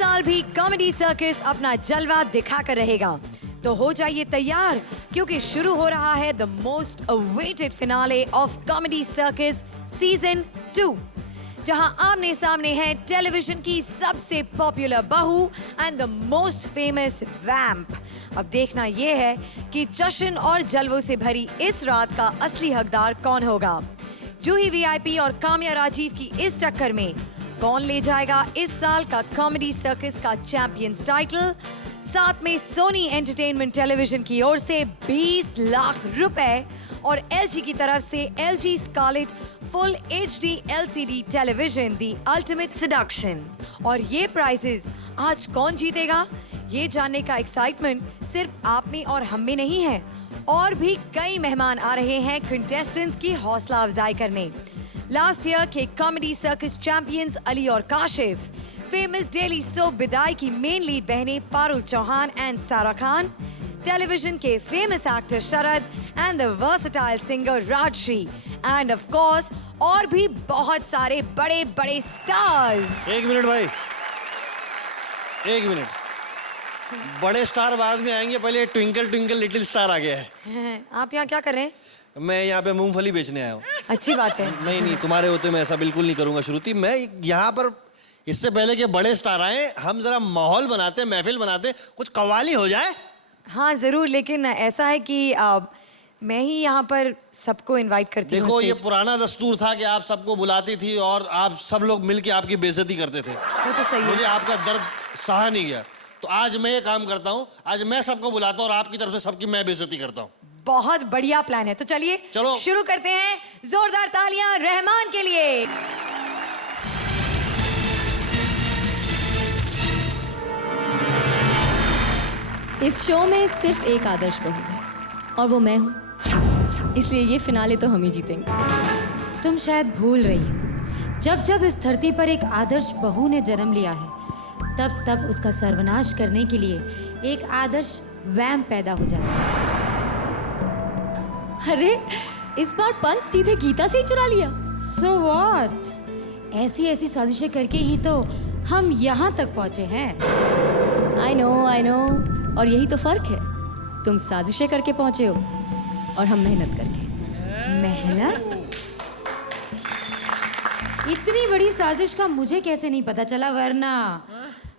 साल भी comedy circus अपना जलवा दिखा कर रहेगा। तो हो जाइए तैयार क्योंकि शुरू हो रहा है the most awaited finale of comedy circus season 2, जहां आमने सामने है टेलीविजन की सबसे पॉपुलर बहू एंड द मोस्ट फेमस वैम्प। अब देखना यह है कि जश्न और जलवों से भरी इस रात का असली हकदार कौन होगा। जूही वीआईपी और काम्या राजीव की इस टक्कर में कौन ले जाएगा इस साल का कॉमेडी सर्कस का चैंपियंस टाइटल। साथ में सोनी एंटरटेनमेंट टेलीविजन की ओर से 20 लाख रुपए और एलजी की तरफ से LG Scarlet full HD LCD television the ultimate seduction. और ये प्राइजेस आज कौन जीतेगा, ये जानने का एक्साइटमेंट सिर्फ आप में और हम में नहीं है, और भी कई मेहमान आ रहे हैं कंटेस्टेंट्स की हौसला अफजाई करने। लास्ट ईयर के कॉमेडी सर्कस चैंपियंस अली और काशिफ, फेमस डेली सोप बिदाई की मेन लीड बहनें पारुल चौहान एंड सारा खान, टेलीविजन के famous actor Sharad and the versatile singer Rajshree, and of course और भी बहुत सारे बड़े बड़े स्टार्स। एक मिनट भाई, एक मिनट, बड़े स्टार बाद में आएंगे, पहले ट्विंकल ट्विंकल लिटिल स्टार आ गया है। आप यहाँ क्या कर रहे हैं? मैं यहाँ पे मूंगफली बेचने आया हूँ। अच्छी बात है। नहीं, तुम्हारे होते मैं ऐसा बिल्कुल नहीं करूंगा श्रुति। मैं यहाँ पर इससे पहले कि बड़े स्टार आए, हम जरा माहौल बनाते, महफिल बनाते, कुछ कव्वाली हो जाए। हाँ जरूर, लेकिन ऐसा है कि मैं ही यहाँ पर सबको इनवाइट करती हूँ। देखो, ये पुराना दस्तूर था कि आप सबको बुलाती थी और आप सब लोग मिलके आपकी बेइज्जती करते थे। वो तो सही है। मुझे आपका दर्द सहा नहीं गया, तो आज मैं ये काम करता हूँ, आज मैं सबको बुलाता हूँ और आपकी तरफ से सबकी मैं बेइज्जती करता हूँ। बहुत बढ़िया प्लान है, तो चलिए चलो शुरू करते हैं। जोरदार तालियां रहमान के लिए। इस शो में सिर्फ एक आदर्श बहू है और वो मैं हूँ, इसलिए ये फिनाले तो हम ही जीतेंगे। तुम शायद भूल रही हो, जब जब इस धरती पर एक आदर्श बहू ने जन्म लिया है, तब तब उसका सर्वनाश करने के लिए एक आदर्श वैम्प पैदा हो जाता है। अरे इस बार पंच सीधे गीता से ही चुरा लिया। So what? ऐसी ऐसी साजिशें करके ही तो हम यहाँ तक पहुँचे हैं। I know, और यही तो फर्क है, तुम साजिशें करके पहुंचे हो और हम मेहनत करके। मेहनत? इतनी बड़ी साजिश का मुझे कैसे नहीं पता चला, वरना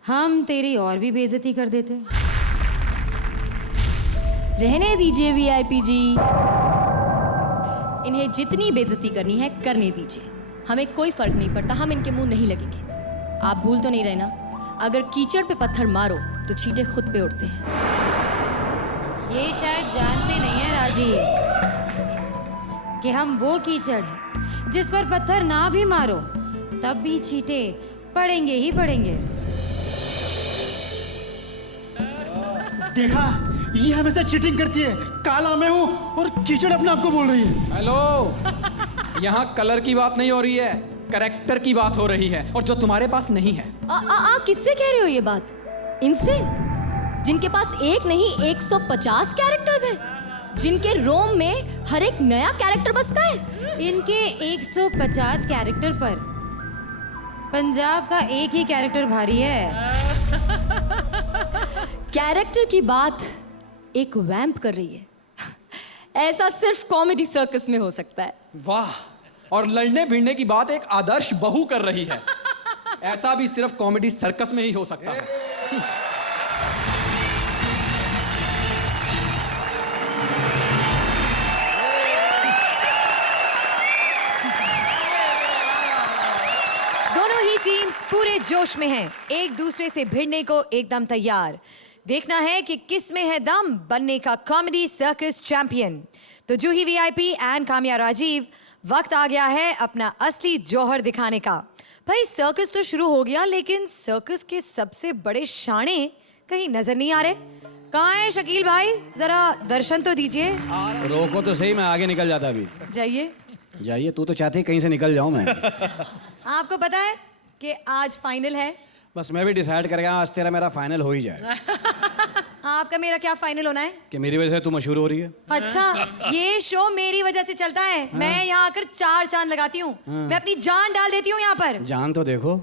हम तेरी और भी बेइज्जती कर देते। रहने दीजिए वीआईपी जी, इन्हें जितनी बेइज्जती करनी है करने दीजिए, हमें कोई फर्क नहीं पड़ता, हम इनके मुंह नहीं लगेंगे। आप भूल तो नहीं रहे ना, अगर कीचड़ पे पत्थर मारो तो चींटे खुद पे उड़ते हैं। ये शायद जानते नहीं है राजीव कि हम वो कीचड़ हैं जिस पर पत्थर ना भी मारो तब भी चींटे पड़ेंगे ही पड़ेंगे। देखा, ये हमेशा चीटिंग करती है। काला मैं हूँ और कीचड़ अपने आप को बोल रही है। हेलो, यहाँ कलर की बात नहीं हो रही है, कैरेक्टर की बात हो रही है, और जो तुम्हारे पास नहीं है। किससे कह रहे हो ये बात? इनसे, जिनके पास एक नहीं 150 कैरेक्टर्स हैं, जिनके रोम में हर एक नया कैरेक्टर बसता है। इनके 150 कैरेक्टर पर पंजाब का एक ही कैरेक्टर भारी है। कैरेक्टर की बात एक वैम्प कर रही है। ऐसा सिर्फ कॉमेडी सर्कस में हो सकता है। वाह, और लड़ने भिड़ने की बात एक आदर्श बहू कर रही है। ऐसा भी सिर्फ कॉमेडी सर्कस में ही हो सकता है। दोनों ही टीम्स पूरे जोश में हैं, एक दूसरे से भिड़ने को एकदम तैयार। देखना है कि किस में है दम बनने का कॉमेडी सर्कस चैंपियन। तो जूही वीआईपी एंड काम्या राजीव, वक्त आ गया है अपना असली जौहर दिखाने का। भाई सर्कस तो शुरू हो गया, लेकिन सर्कस के सबसे बड़े शाणे कहीं नजर नहीं आ रहे। कहाँ है शकील भाई, जरा दर्शन तो दीजिए। रोको तो सही, मैं आगे निकल जाता अभी। जाइए जाइए, तू तो चाहती है कहीं से निकल जाऊं मैं। आपको पता है कि आज फाइनल है। बस मैं भी डिसाइड कर गया, आज तेरा मेरा फाइनल हो ही जाए। आपका मेरा क्या फाइनल होना है? कि मेरी वजह से तू मशहूर हो रही है। अच्छा, ये शो मेरी वजह से चलता है। मैं यहाँ आकर 4 चांद लगाती हूँ। मैं अपनी जान डाल देती हूँ यहाँ पर। जान तो देखो।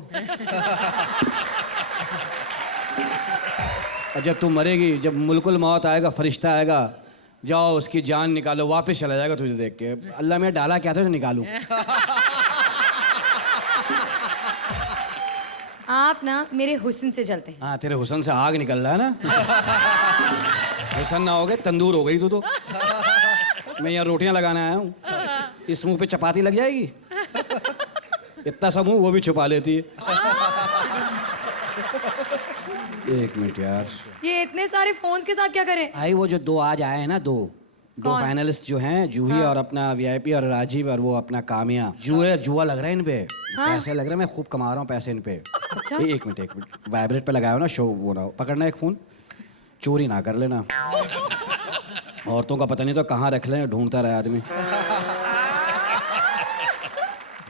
और जब तू मरेगी, जब मुल्कुल मौत आएगा, फरिश्ता आएगा, जाओ उसकी जान निकालो, वापस चला जाएगा तुझे देख के। अल्लाह में डाला क्या था जो निकालूं? आप ना मेरे हुस्न से जलते हैं। हाँ, तेरे हुस्न से आग निकल रहा है ना। हुस्न ना हो गए तंदूर हो गई तू तो। मैं यहाँ रोटियां लगाने आया हूँ, इस मुंह पे चपाती लग जाएगी। इतना सा मुंह वो भी छुपा लेती है। एक मिनट यार, ये इतने सारे फोन्स के साथ क्या करें? भाई वो जो दो आज आए हैं ना, दो कौन? फाइनलिस्ट जो हैं, जूही और अपना वीआईपी और राजीव और वो अपना कामिया। जुआ लग रहा है इन पे। पैसे लग रहे हैं, मैं खूब कमा रहा हूँ पैसे इन पे। अच्छा? एक मिनट वाइब्रेट पे लगाया हो ना, शो वो ना हो। पकड़ना एक फोन, चोरी ना कर लेना। औरतों का पता नहीं तो कहाँ रख लें, ढूंढता रहे आदमी।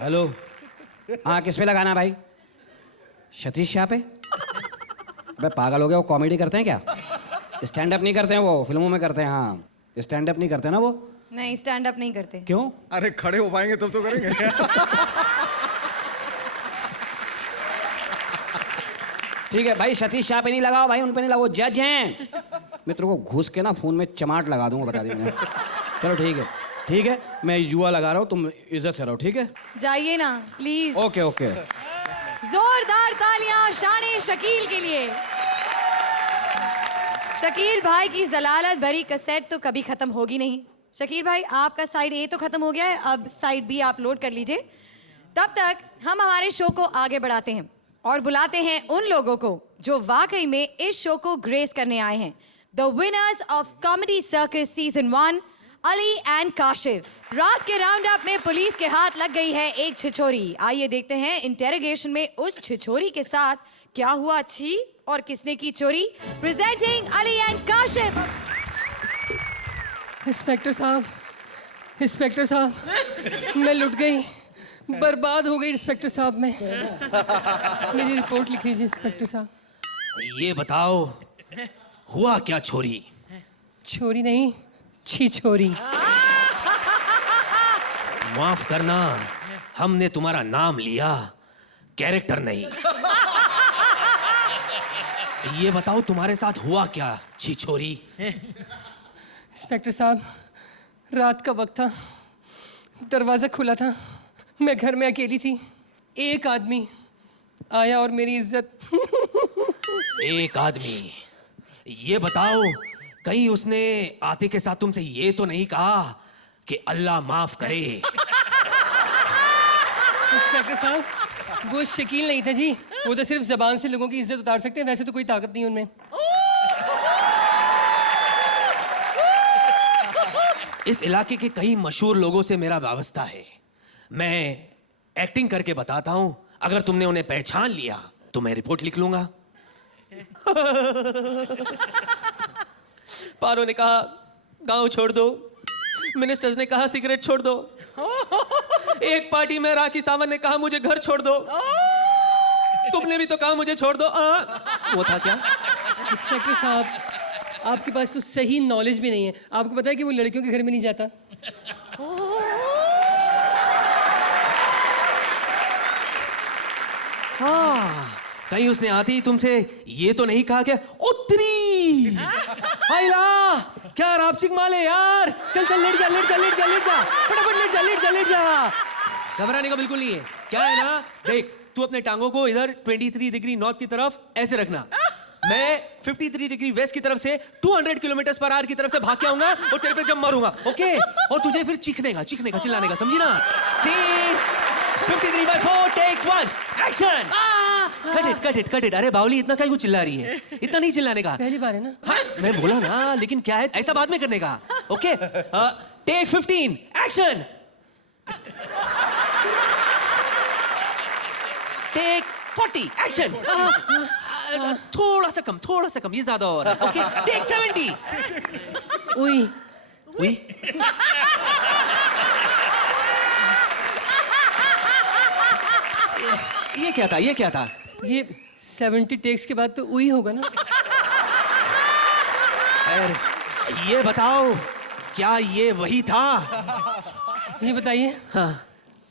हेलो, हाँ किस पे लगाना है भाई? सतीश शाह पे? अबे पागल हो गया, वो कॉमेडी करते हैं क्या? स्टैंड अप नहीं करते हैं वो, फिल्मों में करते हैं। हाँ, स्टैंड अप नहीं करते ना वो। नहीं, स्टैंड अप नहीं करते। क्यों? अरे खड़े हो पाएंगे तब तो करेंगे। ठीक है भाई, सतीश शाह पे नहीं लगाओ भाई, उन पे नहीं लगाओ, जज हैं। मैं तेरे को घुस के ना फोन में चमाट लगा दूंगा, बता दी मैंने। चलो ठीक है, मैं जुआ लगा रहा हूँ, तुम इज्जत से रहो, ठीक है? जाइए ना प्लीज। Okay okay. जोरदार तालियां शाने शकील के लिए। शकील भाई की जलालत भरी कैसेट तो कभी खत्म होगी नहीं। शकील भाई, आपका साइड ए तो खत्म हो गया है, अब साइड बी आप लोड कर लीजिए। तब तक हम हमारे शो को आगे बढ़ाते हैं और बुलाते हैं उन लोगों को जो वाकई में इस शो को ग्रेस करने आए हैं। The winners of comedy circus season 1, Ali and Kashif. रात के राउंड अप में पुलिस के हाथ लग गई है एक छिछोरी। आइए देखते हैं इंटेरोगेशन में उस छिछोरी के साथ क्या हुआ छी और किसने की चोरी। Presenting Ali and Kashif. Inspector साहब, मैं लुट गई, बर्बाद हो गई इंस्पेक्टर साहब। मैं मेरी रिपोर्ट लिख लीजिए इंस्पेक्टर साहब। ये बताओ हुआ क्या छोरी? छोरी नहीं, छिछोरी। माफ करना, हमने तुम्हारा नाम लिया, कैरेक्टर नहीं। ये बताओ तुम्हारे साथ हुआ क्या छिछोरी? इंस्पेक्टर साहब, रात का वक्त था, दरवाज़ा खुला था, मैं घर में अकेली थी। एक आदमी आया और मेरी इज्जत। एक आदमी? ये बताओ कहीं उसने आते के साथ तुमसे ये तो नहीं कहा कि अल्लाह माफ करे? इंस्पेक्टर साहब, वो शकील नहीं था जी, वो तो सिर्फ जबान से लोगों की इज्जत उतार सकते हैं, वैसे तो कोई ताकत नहीं उनमें। इस इलाके के कई मशहूर लोगों से मेरा वास्ता है, मैं एक्टिंग करके बताता हूं। अगर तुमने उन्हें पहचान लिया तो मैं रिपोर्ट लिख लूंगा। पारो ने कहा गांव छोड़ दो, मिनिस्टर्स ने कहा सिगरेट छोड़ दो, एक पार्टी में राखी सावंत ने कहा मुझे घर छोड़ दो, तुमने भी तो कहा मुझे छोड़ दो। वो था क्या? इंस्पेक्टर साहब, आपके पास तो सही नॉलेज भी नहीं है। आपको पता है कि वो लड़कियों के घर में नहीं जाता। हाँ, कहीं उसने आते ही तुमसे ये तो नहीं कहा क्या उत्तरी आइला क्या रापचिक माले यार, चल चल लेट जा फटाफट लेट जा। घबराने का बिल्कुल नहीं है। क्या है ना, देख तू अपने टांगों को इधर 23 डिग्री नॉर्थ की तरफ ऐसे रखना, मैं 53 डिग्री वेस्ट की तरफ से 200 किलोमीटर पर आवर की तरफ से भाग के आऊंगा और तेरे पे जब मारूंगा, ओके? और तुझे फिर चीखने का चिल्लाने का, समझी ना? सी 53/4 टेक 1 एक्शन। Cut it. अरे बावली, इतना काहे को चिल्ला रही है? इतना नहीं चिल्लाने का। पहली बार है ना? हाँ, मैं बोला ना, लेकिन क्या है ऐसा बाद में करने का, okay? Take 15 action. Take 40 action. थोड़ा सा कम, ये ज्यादा और ओके? टेक 70। उई ये क्या था? ये 70 टेक्स के बाद तो उई होगा ना? खैर, ये बताओ क्या ये वही था? ये बताइए, हाँ,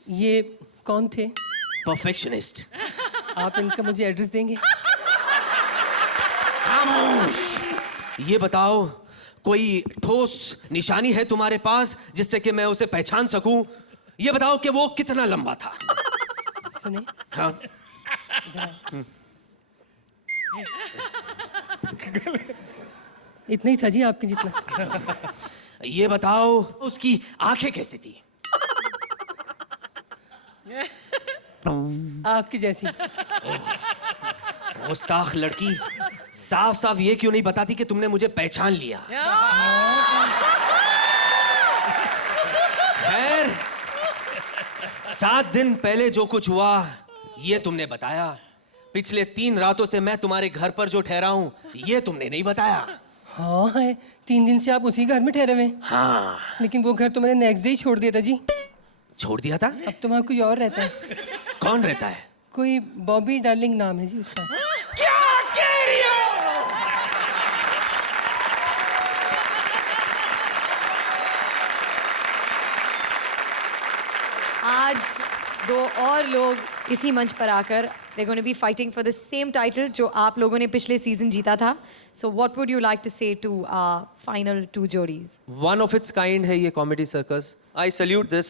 ये कौन थे? परफेक्शनिस्ट। आप इनका मुझे एड्रेस देंगे? खामोश। ये बताओ, कोई ठोस निशानी है तुम्हारे पास जिससे कि मैं उसे पहचान सकूं? ये बताओ कि वो कितना लंबा था। सुने, हाँ। इतना ही था जी आपके जितना। ये बताओ, उसकी आंखें कैसी थी? आपकी जैसी। गुस्ताख लड़की, साफ साफ ये क्यों नहीं बताती कि तुमने मुझे पहचान लिया? खैर, 7 दिन पहले जो कुछ हुआ ये तुमने बताया। पिछले 3 रातों से मैं तुम्हारे घर पर जो ठहरा हूं ये तुमने नहीं बताया। हाँ है, 3 दिन से आप उसी घर में ठहरे हुए। हाँ। लेकिन वो घर तो मैंने नेक्स्ट डे ही छोड़ दिया था जी। छोड़ दिया था? अब तो वहाँ कोई और रहता है। कौन रहता है? कोई बॉबी डार्लिंग नाम है जी उसका। क्या कह रही हो? आज 2 और लोग इसी मंच पर आकर they're going to be fighting for the same title जो आप लोगों ने पिछले सीजन जीता था. So what would you like to say to our final 2 जोड़ीज? One of its kind है ये comedy circus. I salute this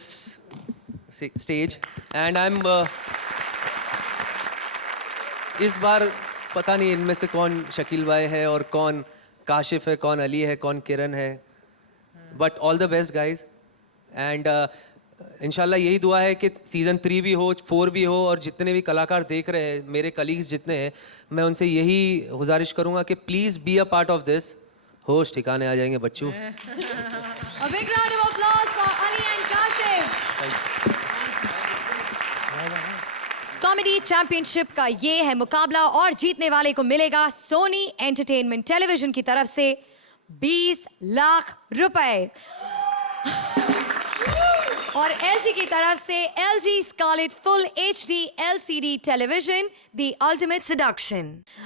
stage and I'm इस बार पता नहीं इनमें से कौन शकील भाई है और कौन काशिफ है, कौन अली है, कौन किरण है. But all the best guys and इंशाल्लाह यही दुआ है कि सीज़न 3 भी हो, 4 भी हो और जितने भी कलाकार देख रहे हैं, मेरे कलीग्स जितने हैं, मैं उनसे यही गुजारिश करूंगा कि please be a part of this. होश ठिकाने आ जाएंगे बच्चों. A big round of applause for Ali and Kashif. Comedy championship का ये है मुकाबला और जीतने वाले को मिलेगा सोनी एंटरटेनमेंट टेलीविजन की तरफ से 20 लाख रुपए और LG की तरफ से LG Scarlett Full HD LCD television The Ultimate Seduction.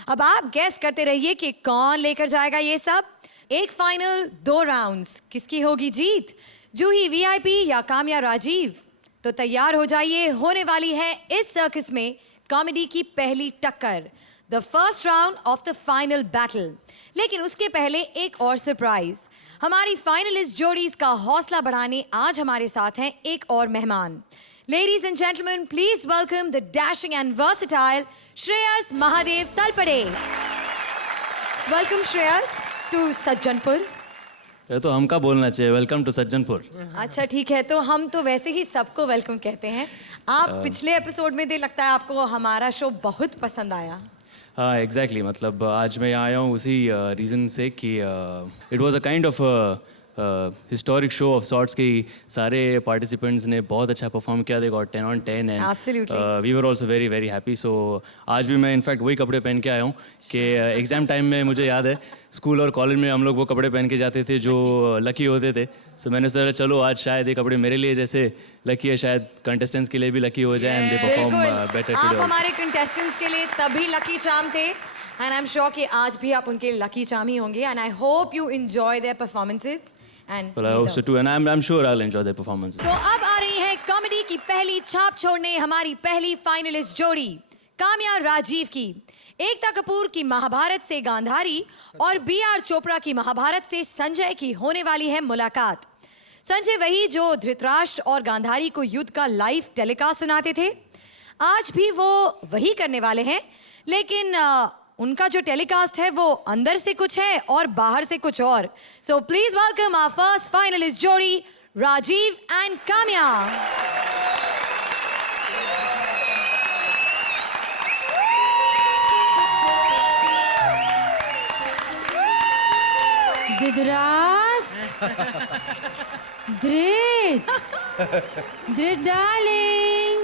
अब आप गैस करते रहिए कि कौन लेकर जाएगा ये सब. एक फाइनल, 2 राउंड्स, किसकी होगी जीत? जूही VIP या काम्या राजीव? तो तैयार हो जाइए, होने वाली है इस सर्कस में कॉमेडी की पहली टक्कर, the first round of the final battle. लेकिन उसके पहले एक और सरप्राइज. हमारी फाइनलिस्ट जोड़ीज का हौसला बढ़ाने आज हमारे साथ हैं एक और मेहमान. Ladies and gentleman, please welcome the dashing and versatile Shreyas Mahadev Talpade. Welcome Shreyas to Sajjanpur. ये तो हमका बोलना चाहिए, वेलकम टू सज्जनपुर. अच्छा ठीक है, तो हम तो वैसे ही सबको वेलकम कहते हैं. आप पिछले एपिसोड में दे लगता है आपको हमारा शो बहुत पसंद आया. हाँ एग्जैक्टली, मतलब आज मैं यहाँ आया हूँ उसी रीज़न से कि it was a kind of historic show of sorts कि सारे पार्टिसिपेंट्स ने बहुत अच्छा परफॉर्म किया. They got 10 on 10 and we were also very very happy. So आज भी मैं इनफैक्ट वही कपड़े पहन के आया हूँ कि एग्ज़ाम टाइम में मुझे याद है स्कूल और कॉलेज में हम लोग वो कपड़े पहन के जाते थे जो लकी होते थे. सो मैंने सोचा चलो आज शायद ये कपड़े मेरे लिए जैसे लकी है, शायद कंटेस्टेंट्स के लिए भी लकी हो जाए एंड दे परफॉर्म बेटर. आप हमारे कंटेस्टेंट्स के लिए तभी लकी चार्म थे एंड आई एम श्योर कि आज भी आप उनके लकी चार्म ही होंगे and I hope you enjoy there performances. Well, I hope so too, and I'm sure I'll enjoy their performances. तो अब आ रही है कॉमेडी की पहली छाप छोड़ने हमारी पहली फाइनलिस्ट जोड़ी काम्या राजीव की. एकता कपूर की महाभारत से गांधारी और BR चोपड़ा की महाभारत से संजय की होने वाली है मुलाकात. संजय वही जो धृतराष्ट्र और गांधारी को युद्ध का लाइव टेलीकास्ट सुनाते थे. आज भी वो वही करने वाले हैं, लेकिन उनका जो टेलीकास्ट है वो अंदर से कुछ है और बाहर से कुछ और. So please welcome our first finalist जोड़ी Rajeev and Kamya. Dhritarashtra, Dhrit darling,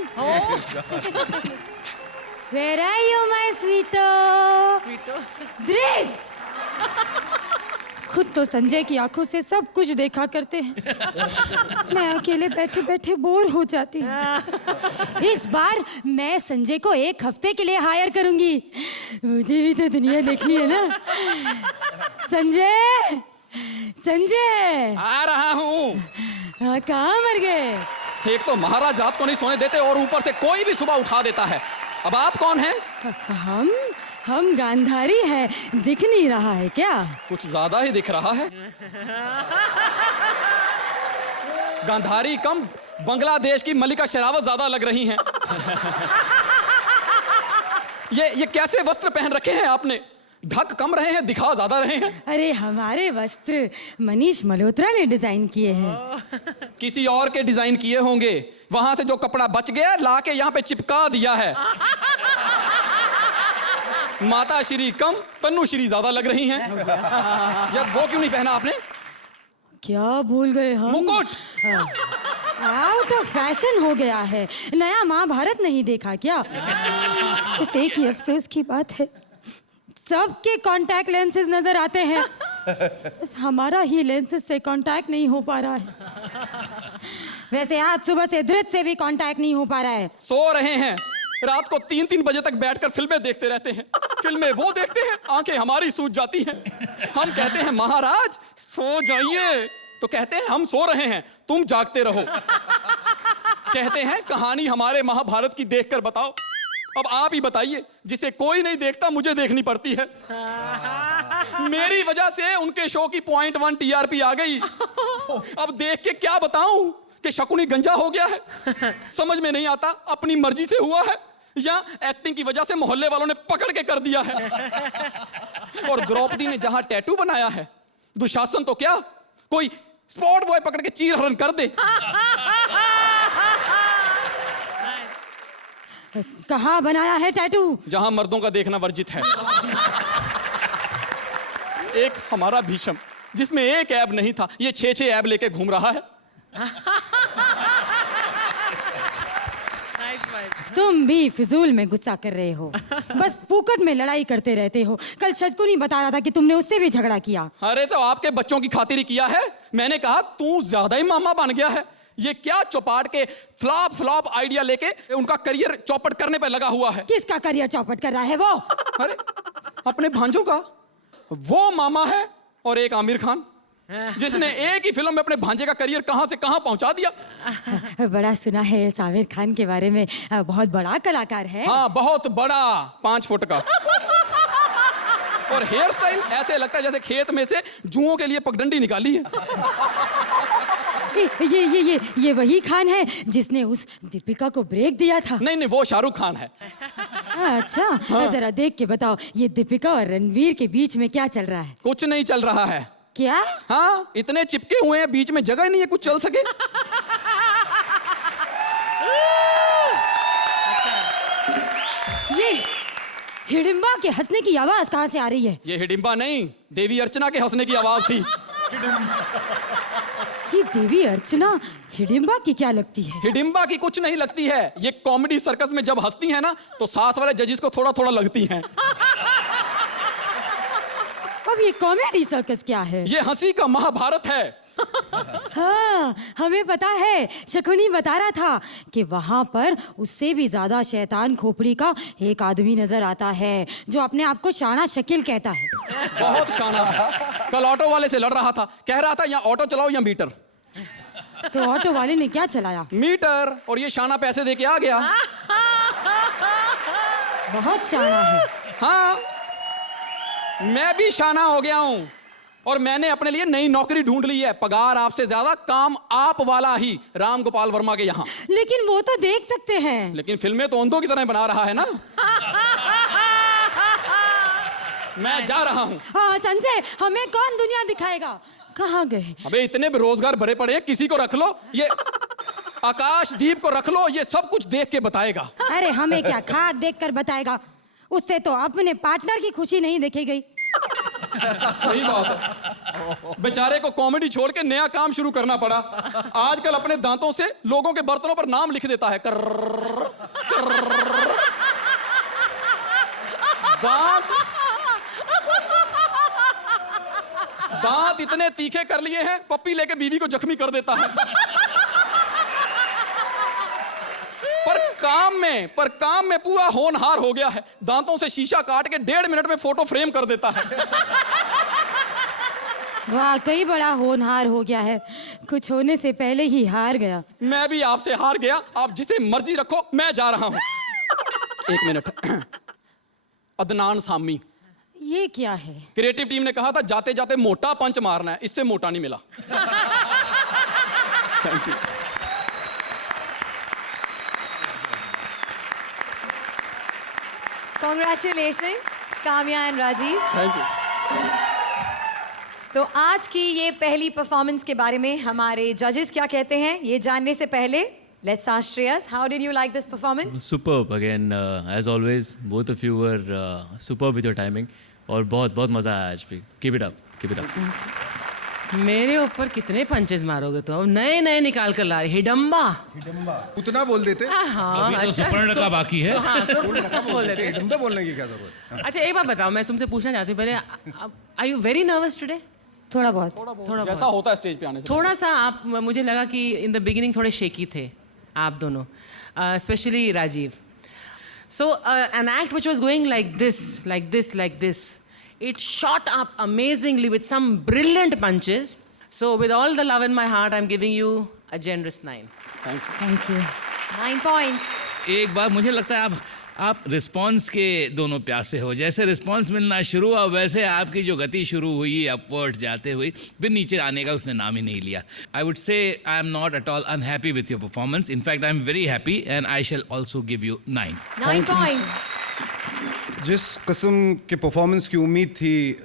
where are you my sweeto? Dhrit, खुद तो संजय की आंखों से सब कुछ देखा करते हैं, मैं अकेले बैठे बैठे बोर हो जाती हूँ. इस बार मैं संजय को 1 हफ्ते के लिए हायर करूंगी. मुझे भी तो दुनिया देखनी है ना. संजय, संजय आ रहा हूँ. कहाँ मर गए? एक तो महाराज रात को नहीं सोने देते और ऊपर से कोई भी सुबह उठा देता है. अब आप कौन हैं? हम गांधारी है, दिख नहीं रहा है क्या? कुछ ज्यादा ही दिख रहा है। गांधारी कम बांग्लादेश की मलिका शेरावत ज्यादा लग रही हैं। ये कैसे वस्त्र पहन रखे हैं आपने? ढक कम रहे हैं, दिखा ज्यादा रहे हैं। अरे हमारे वस्त्र मनीष मल्होत्रा ने डिजाइन किए हैं। किसी और के डिजाइन किए होंगे। वहां से जो कपड़ा बच गया लाके यहाँ पे चिपका दिया है। माता श्री कम तन्नू श्री ज्यादा लग रही हैं। यार वो क्यों नहीं पहना आपने? क्या भूल गए हम? मुकुट। आउट ऑफ फैशन हो गया है। नया महाभारत नहीं देखा क्या? बस एक ही अफसोस की बात है, सबके कांटेक्ट लेंसेज नजर आते हैं, बस हमारा ही लेंसेज से कांटेक्ट नहीं हो पा रहा है। वैसे आज सुबह से धृत से भी कांटेक्ट नहीं हो पा रहा है। सो रहे हैं, रात को 3-3 बजे तक बैठकर फिल्में देखते रहते हैं। फिल्में वो देखते हैं, आंखें हमारी सूज जाती हैं। हम कहते हैं महाराज सो जाइए, तो कहते हैं हम सो रहे हैं, तुम जागते रहो। कहते हैं कहानी हमारे महाभारत की देखकर बताओ। अब आप ही बताइए, जिसे कोई नहीं देखता मुझे देखनी पड़ती है। मेरी वजह से उनके शो की 0.1 TRP आ गई। अब देख के क्या बताऊं कि शकुनी गंजा हो गया है। समझ में नहीं आता अपनी मर्जी से हुआ है या एक्टिंग की वजह से मोहल्ले वालों ने पकड़ के कर दिया है। और द्रौपदी ने जहां टैटू बनाया है, दुशासन तो क्या कोई स्पॉट बॉय पकड़ के चीर हरण कर दे। कहाँ बनाया है टैटू? जहां मर्दों का देखना वर्जित है। एक हमारा भीष्म जिसमें एक ऐब नहीं था, ये 6-6 ऐब लेके घूम रहा है। तुम भी फिजूल में गुस्सा कर रहे हो, बस फूकट में लड़ाई करते रहते हो। कल शकुनी बता रहा था कि तुमने उससे भी झगड़ा किया। अरे तो आपके बच्चों की खातिर ही किया है। मैंने कहा तू ज्यादा ही मामा बन गया है। ये क्या चौपाट के फ्लॉप आइडिया लेके उनका करियर चौपट करने पे लगा हुआ है। किसका करियर चौपट कर रहा है वो? अरे अपने भांजों का। वो मामा है और एक आमिर खान, जिसने एक ही फिल्म में अपने भांजे का करियर कहां से कहां पहुंचा दिया। बड़ा सुना है इस आमिर खान के बारे में, बहुत बड़ा कलाकार है। हाँ बहुत बड़ा, 5 फुट का। और हेयर स्टाइल ऐसे लगता है जैसे खेत में से जुओं के लिए पगडंडी निकाली है। ये वही खान है जिसने उस दीपिका को ब्रेक दिया था? नहीं वो शाहरुख खान है। अच्छा हाँ। जरा देख के बताओ, ये दीपिका और रणवीर के बीच में क्या चल रहा है? कुछ नहीं चल रहा है। क्या? हाँ इतने चिपके हुए हैं, बीच में जगह ही नहीं है कुछ चल सके। ये हिडिंबा के हंसने की आवाज कहाँ से आ रही है? ये हिडिंबा नहीं, देवी अर्चना के हंसने की आवाज थी। ये देवी अर्चना हिडिंबा की क्या लगती है? हिडिंबा की कुछ नहीं लगती है। ये कॉमेडी सर्कस में जब हंसती है ना, तो साथ वाले जजेस को थोड़ा थोड़ा लगती हैं। अब ये कॉमेडी सर्कस क्या है? ये हंसी का महाभारत है। हाँ हमें पता है, शकुनी बता रहा था कि वहां पर उससे भी ज्यादा शैतान खोपड़ी का एक आदमी नजर आता है जो अपने आप को शाना शकील कहता है। बहुत शाना है। कल ऑटो वाले से लड़ रहा था, कह रहा था या ऑटो चलाओ या मीटर। तो ऑटो वाले ने क्या चलाया? मीटर। और ये शाना पैसे दे के आ गया। बहुत शाना है। हाँ मैं भी शाना हो गया हूं और मैंने अपने लिए नई नौकरी ढूंढ ली है। पगार आपसे ज्यादा, काम आप वाला ही, राम गोपाल वर्मा के यहाँ। लेकिन वो तो देख सकते हैं। लेकिन फिल्में तो अंधों की तरह बना रहा है ना। मैं जा रहा हूँ। हाँ संजय, हमें कौन दुनिया दिखाएगा? कहाँ गए? अबे इतने बेरोजगार भरे पड़े हैं, किसी को रख लो। ये आकाशदीप को रख लो, ये सब कुछ देख के बताएगा। अरे हमें क्या खाक देखकर बताएगा? उससे तो अपने पार्टनर की खुशी नहीं देखी गई। सही बात है। बेचारे को कॉमेडी छोड़ के नया काम शुरू करना पड़ा। आजकल अपने दांतों से लोगों के बर्तनों पर नाम लिख देता है। कर्र, कर्र। दांत इतने तीखे कर लिए हैं, पप्पी लेके बीवी को जख्मी कर देता है। पर काम में पूरा होनहार हो गया है। दांतों से शीशा काट के 1.5 मिनट में फोटो फ्रेम कर देता है। वाकई बड़ा होनहार हो गया है, कुछ होने से पहले ही हार गया। मैं भी आपसे हार गया। आप जिसे मर्जी रखो, मैं जा रहा हूं। 1 मिनट। अदनान सामी। ये क्या है? क्रिएटिव टीम ने कहा था जाते जाते मोटा पंच मारना है, इससे मोटा नहीं मिला। Thank you. Congratulations, Kamya and Rajeev. Thank you. तो आज की ये पहली परफॉर्मेंस के बारे में हमारे जजेस क्या कहते हैं ये जानने से पहले let's ask Shreyas, how did you like this performance? Superb again, as always. Both of you were superb with your timing. और बहुत बहुत मज़ा आया आज भी. Keep it up, keep it up. मेरे ऊपर कितने पंचेस मारोगे तो? अब नए नए निकाल कर ला रही हिडम्बा। उतना बोल देते। हाँ, अभी तो सुपर्ण का बाकी है। हाँ, बोल देते। हिडम्बा बोलने की क्या जरूरत है? अच्छा एक बात बताओ, मैं तुमसे पूछना चाहती हूँ पहले, are you very nervous today? थोड़ा बहुत। जैसा होता है स्टेज पे आने से। थोड़ा सा आप, मुझे लगा कि इन द बिगिनिंग थोड़े शेकी थे आप दोनों, specially Rajeev. So an act which was going like this, it shot up amazingly with some brilliant punches. So with all the love in my heart, I'm giving you a generous 9. Thank you. 9 points. एक बार मुझे लगता है आप response के दोनों प्यासे हो। जैसे रिस्पांस मिलना शुरू हुआ वैसे आपकी जो गति शुरू हुई अपवर्ड जाते हुए, फिर नीचे आने का उसने नाम ही नहीं लिया. I would say I am not at all unhappy with your performance. In fact I am very happy and I shall also give you 9. 9 points. जिस किस्म के परफॉर्मेंस की उम्मीद थी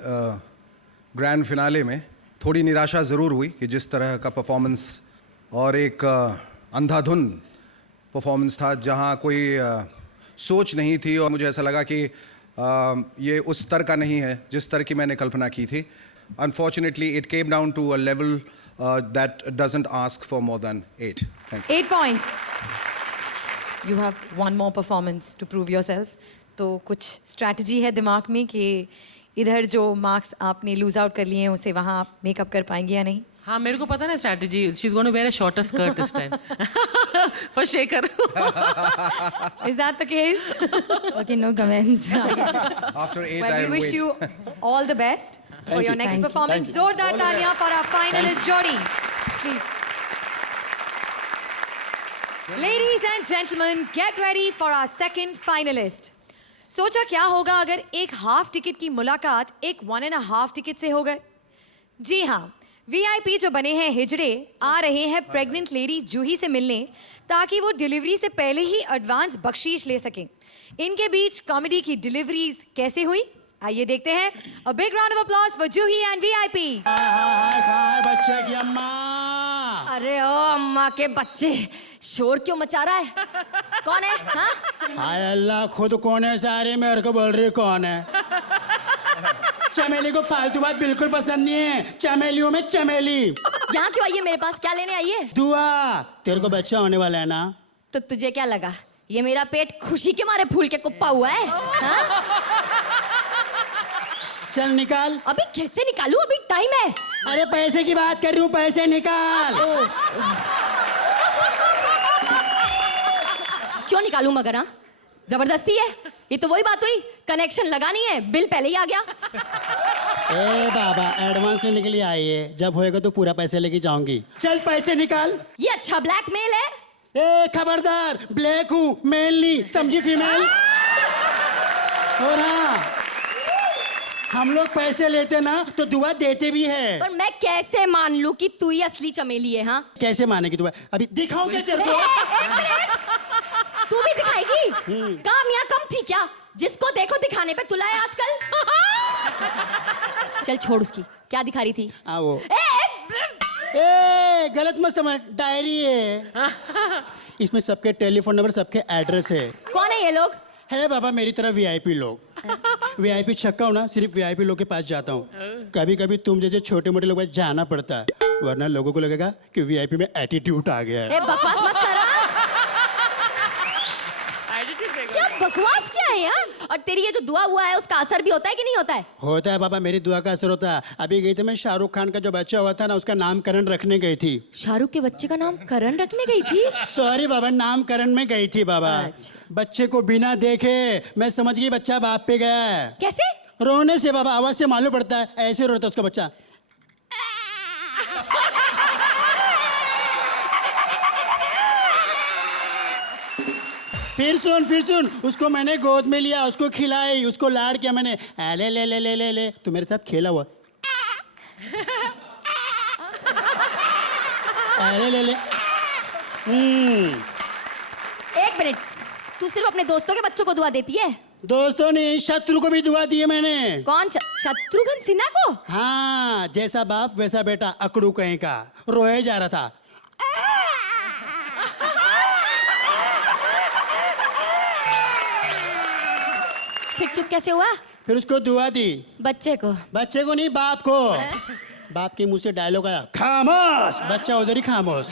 ग्रैंड फिनाले में, थोड़ी निराशा ज़रूर हुई कि जिस तरह का परफॉर्मेंस और एक अंधाधुन परफॉर्मेंस था जहां कोई सोच नहीं थी, और मुझे ऐसा लगा कि ये उस स्तर का नहीं है जिस स्तर की मैंने कल्पना की थी. Unfortunately it came down to a level that doesn't ask for more than 8. Thank you. 8 points. You have one more performance to prove yourself. तो कुछ स्ट्रैटेजी है दिमाग में कि इधर जो मार्क्स आपने लूज आउट कर लिए हैं उसे वहाँ आप मेकअप कर पाएंगे या नहीं? हाँ, मेरे को पता ना strategy. She is going to wear a shorter skirt this time for Shekhar. Is that the case? Okay, no comments. After 8 Well, I we will wish wait. you all the best for your next Thank you. performance. जोरदार तालियां for our finalist जोड़ी, please. Ladies and gentlemen, get ready for our second finalist. सोचा क्या होगा अगर एक half ticket की मुलाकात एक 1.5 टिकट से हो गए? जी हाँ, VIP जो बने हैं हिजड़े आ रहे हैं प्रेग्नेंट लेडी जूही से मिलने ताकि वो डिलीवरी से पहले ही एडवांस बख्शीश ले सकें. इनके बीच कॉमेडी की डिलीवरीज कैसे हुई आइए देखते हैं. A big round of applause for Juhi and VIP. बच्चे की अम्मा। अरे ओ अम्मा के बच्चे, शोर क्यों मचा रहा है? कौन है? हाँ? हाय अल्लाह, खुद कौन है सारे, मेरे को बोल रही कौन है? चमेली को फालतू बात बिल्कुल पसंद नहीं है. चमेलियों में चमेली. यहाँ क्यों आई है मेरे पास? क्या लेने आई है? दुआ, तेरे को बच्चा होने वाला है ना? तो तुझे क्या लगा ये मेरा पेट खुशी के मारे फूल के कुप्पा हुआ है? हाँ? चल निकाल. अभी कैसे निकालूं? अभी टाइम है. अरे पैसे की बात कर रही हूँ, पैसे निकाल. क्यों निकालूं मगर? हाँ, जबरदस्ती है ये तो. वही बात हुई, कनेक्शन लगानी है, बिल पहले ही आ गया. ए बाबा, एडवांस लेने के लिए आई है, जब होएगा तो पूरा पैसे लेके जाऊंगी. चल पैसे निकाल. ये अच्छा ब्लैकमेल है. ए खबरदार, ब्लैक हूँ, मेल नहीं, समझी फीमेल. और हाँ, हम लोग पैसे लेते ना तो दुआ देते भी है. पर मैं कैसे मान लूं कि तू ही असली चमेली है? हाँ, कैसे मानेगी दुआ? अभी दिखाऊं क्या तेरे को? तू भी दिखाएगी? काम यहाँ कम थी क्या? जिसको देखो दिखाने पे तुला है आजकल. चल छोड़ उसकी, क्या दिखा रही थी? आओ. ए, ए गलत मत समझ, डायरी है. इसमें सबके टेलीफोन नंबर, सबके एड्रेस है. कौन है ये लोग? है बाबा मेरी तरह VIP लोग. VIP छक्का हूँ ना, सिर्फ VIP लोग के पास जाता हूँ. कभी कभी तुम जैसे छोटे मोटे लोग पास जाना पड़ता है, वरना लोगों को लगेगा कि VIP में एटीट्यूड आ गया है. ए, बकवास मत कर. क्या बकवास क्या है यार? और तेरी ये जो दुआ हुआ है उसका असर भी होता है कि नहीं होता है? होता है बाबा, मेरी दुआ का असर होता है. अभी गई थी मैं, शाहरुख खान का जो बच्चा हुआ था ना, उसका नामकरण रखने गई थी. शाहरुख के बच्चे का नाम करण रखने गई थी? सॉरी बाबा, नामकरण में गई थी बाबा. बच्चे को बिना देखे मैं समझ गई बच्चा बाप पे गया है. कैसे? रोने से बाबा, आवाज से मालूम पड़ता है. ऐसे रोता है उसका बच्चा. फिर सुन, उसको मैंने गोद में लिया, उसको खिलाई, उसको लाड़ किया मैंने। ले ले ले ले ले ले, तू मेरे साथ खेला हुआ। ले ले ले। एक मिनट, तू सिर्फ अपने दोस्तों के बच्चों को दुआ देती है? दोस्तों ने शत्रु को भी दुआ दी है मैंने। कौन? शत्रुघ्न सिन्हा को? हाँ, जैसा बाप वैसा बेटा, अकड़ू कहीं का, रोए जा रहा था। फिर चुप कैसे हुआ? फिर उसको दुआ दी। बच्चे को? बच्चे को नहीं, बाप को। बाप के मुंह से डायलॉग आया, खामोश। बच्चा उधर ही खामोश।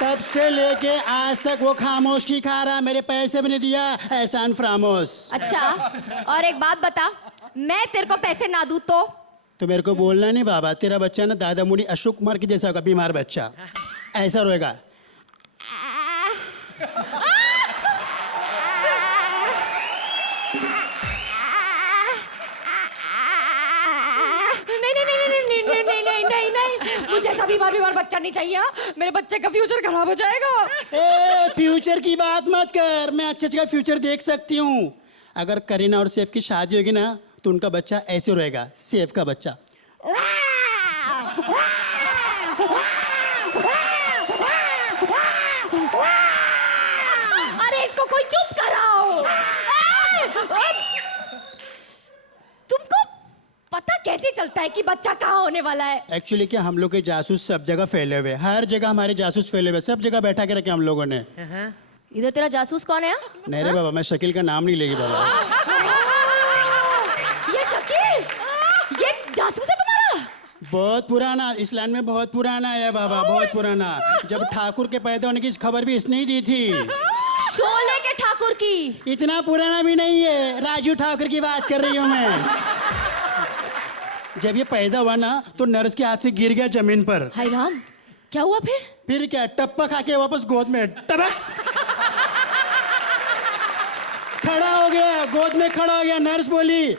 तब से लेके आज तक वो खामोश की खा रहा, मेरे पैसे भी नहीं दिया, एहसान फरामोश। अच्छा, और एक बात बता, मैं तेरे को पैसे ना दूं तो मेरे को बोलना नहीं बाबा, तेरा बच्चा ना दादा मुनि अशोक कुमार के जैसा होगा, बीमार बच्चा, ऐसा रोएगा। नहीं, मुझे ऐसा बीमार बच्चा नहीं चाहिए। मेरे बच्चे का फ्यूचर खराब हो जाएगा। फ्यूचर की बात मत कर, मैं अच्छे का फ्यूचर देख सकती हूँ। अगर करीना और सैफ की शादी होगी ना, तो उनका बच्चा ऐसे रहेगा, सैफ का बच्चा। अरे इसको कोई चुप कराओ। तुमको पता कैसे चलता है कि बच्चा कहाँ होने वाला है? एक्चुअली क्या, हम लोग के जासूस सब जगह फैले हुए, हर जगह हमारे जासूस फैले हुए, सब जगह बैठा के रखे हम लोगों ने। इधर तेरा जासूस कौन है? नहीं रे बाबा, मैं शकील का नाम नहीं लेगी बाबा। ये शकील, ये जासूस है तुम्हारा? बहुत पुराना, इस लाइन में बहुत पुराना है बाबा, बहुत पुराना। जब ठाकुर के पैदा होने की खबर भी इसने ही दी थी। शोले के ठाकुर की? इतना पुराना भी नहीं है, राजू ठाकुर की बात कर रही हूँ मैं। जब ये पैदा हुआ ना, तो नर्स के हाथ से गिर गया जमीन पर। हाय राम, क्या हुआ फिर? फिर क्या, टप्पा खा के वापस गोद में टपक खड़ा हो गया, गोद में खड़ा हो गया। नर्स बोली,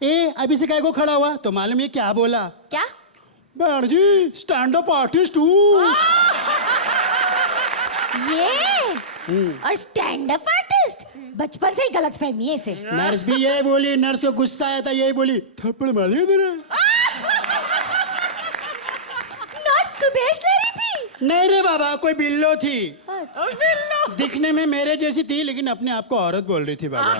ए अभी से काय को खड़ा हुआ? तो मालूम ये क्या बोला? क्या? बहन जी, स्टैंड अप आर्टिस्ट हूँ। ये और स्टैंड अप आर्टिस्ट बचपन से ही गलत फहमी है इसे। नर्स भी यही बोली, नर्स को गुस्सा आया था, यही बोली, थप्पड़ मार दिया तेरा। नर्स सुदेश ले रही थी? नहीं रे बाबा, कोई बिल्लो थी। दिखने में मेरे जैसी थी, लेकिन अपने आप को औरत बोल रही थी बाबा।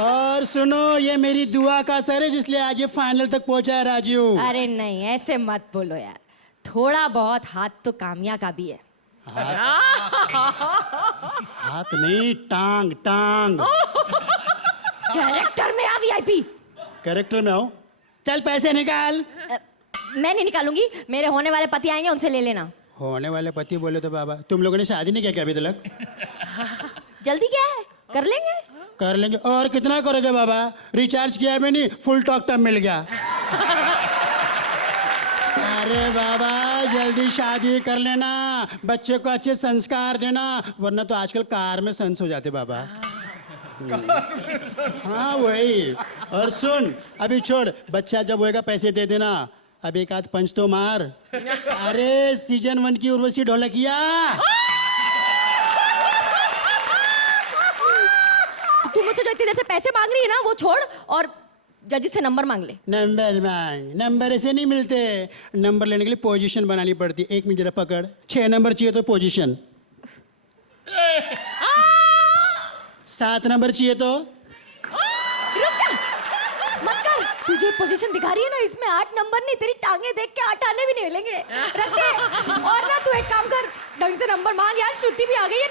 और सुनो, ये मेरी दुआ का असर है, जिसलिए आज ये फाइनल तक पहुंचा है राजू। अरे नहीं, ऐसे मत बोलो यार, थोड़ा बहुत हाथ तो कामया का भी है। हाथ नहीं, टांग टांग। कैरेक्टर में आ वीआईपी। कैरेक्टर में आओ, चल पैसे निकाल। मैं नहीं निकालूंगी, मेरे होने वाले पति आएंगे, उनसे ले लेना। होने वाले पति बोले तो बाबा, तुम लोगों ने शादी नहीं किया क्या अभी तक? जल्दी क्या है, कर लेंगे। कर लेंगे। और कितना करोगे बाबा? रिचार्ज किया भी नहीं, फुल टॉक टाइम मिल गया। अरे बाबा, जल्दी शादी कर लेना, बच्चे को अच्छे संस्कार देना, वरना तो आजकल कार में सेंस हो जाते बाबा। हाँ वही। और सुन, अभी छोड़, बच्चा जब होएगा पैसे दे देना, अब एक आध पंच तो मार। अरे सीजन 1 की उर्वशी ढोलकिया। तू मुझसे जो इतनी देर से पैसे मांग रही है ना, वो छोड़ और जज से नंबर मांग ले। नंबर मांग? नंबर ऐसे नहीं मिलते, नंबर लेने के लिए पोजीशन बनानी पड़ती। 1 मिनट जरा पकड़, 6 नंबर चाहिए तो पोजीशन, 7 नंबर चाहिए तो। रुक जा, मत कर। तुझे पोजीशन दिखा रही है ना, इसमें 8 नंबर नहीं, तेरी टांगे देख के 8 आने भी नहीं मिलेंगे। रख दे। और ना तू एक काम कर, ढंग से नंबर मांग यार, श्रुति भी आ गई है,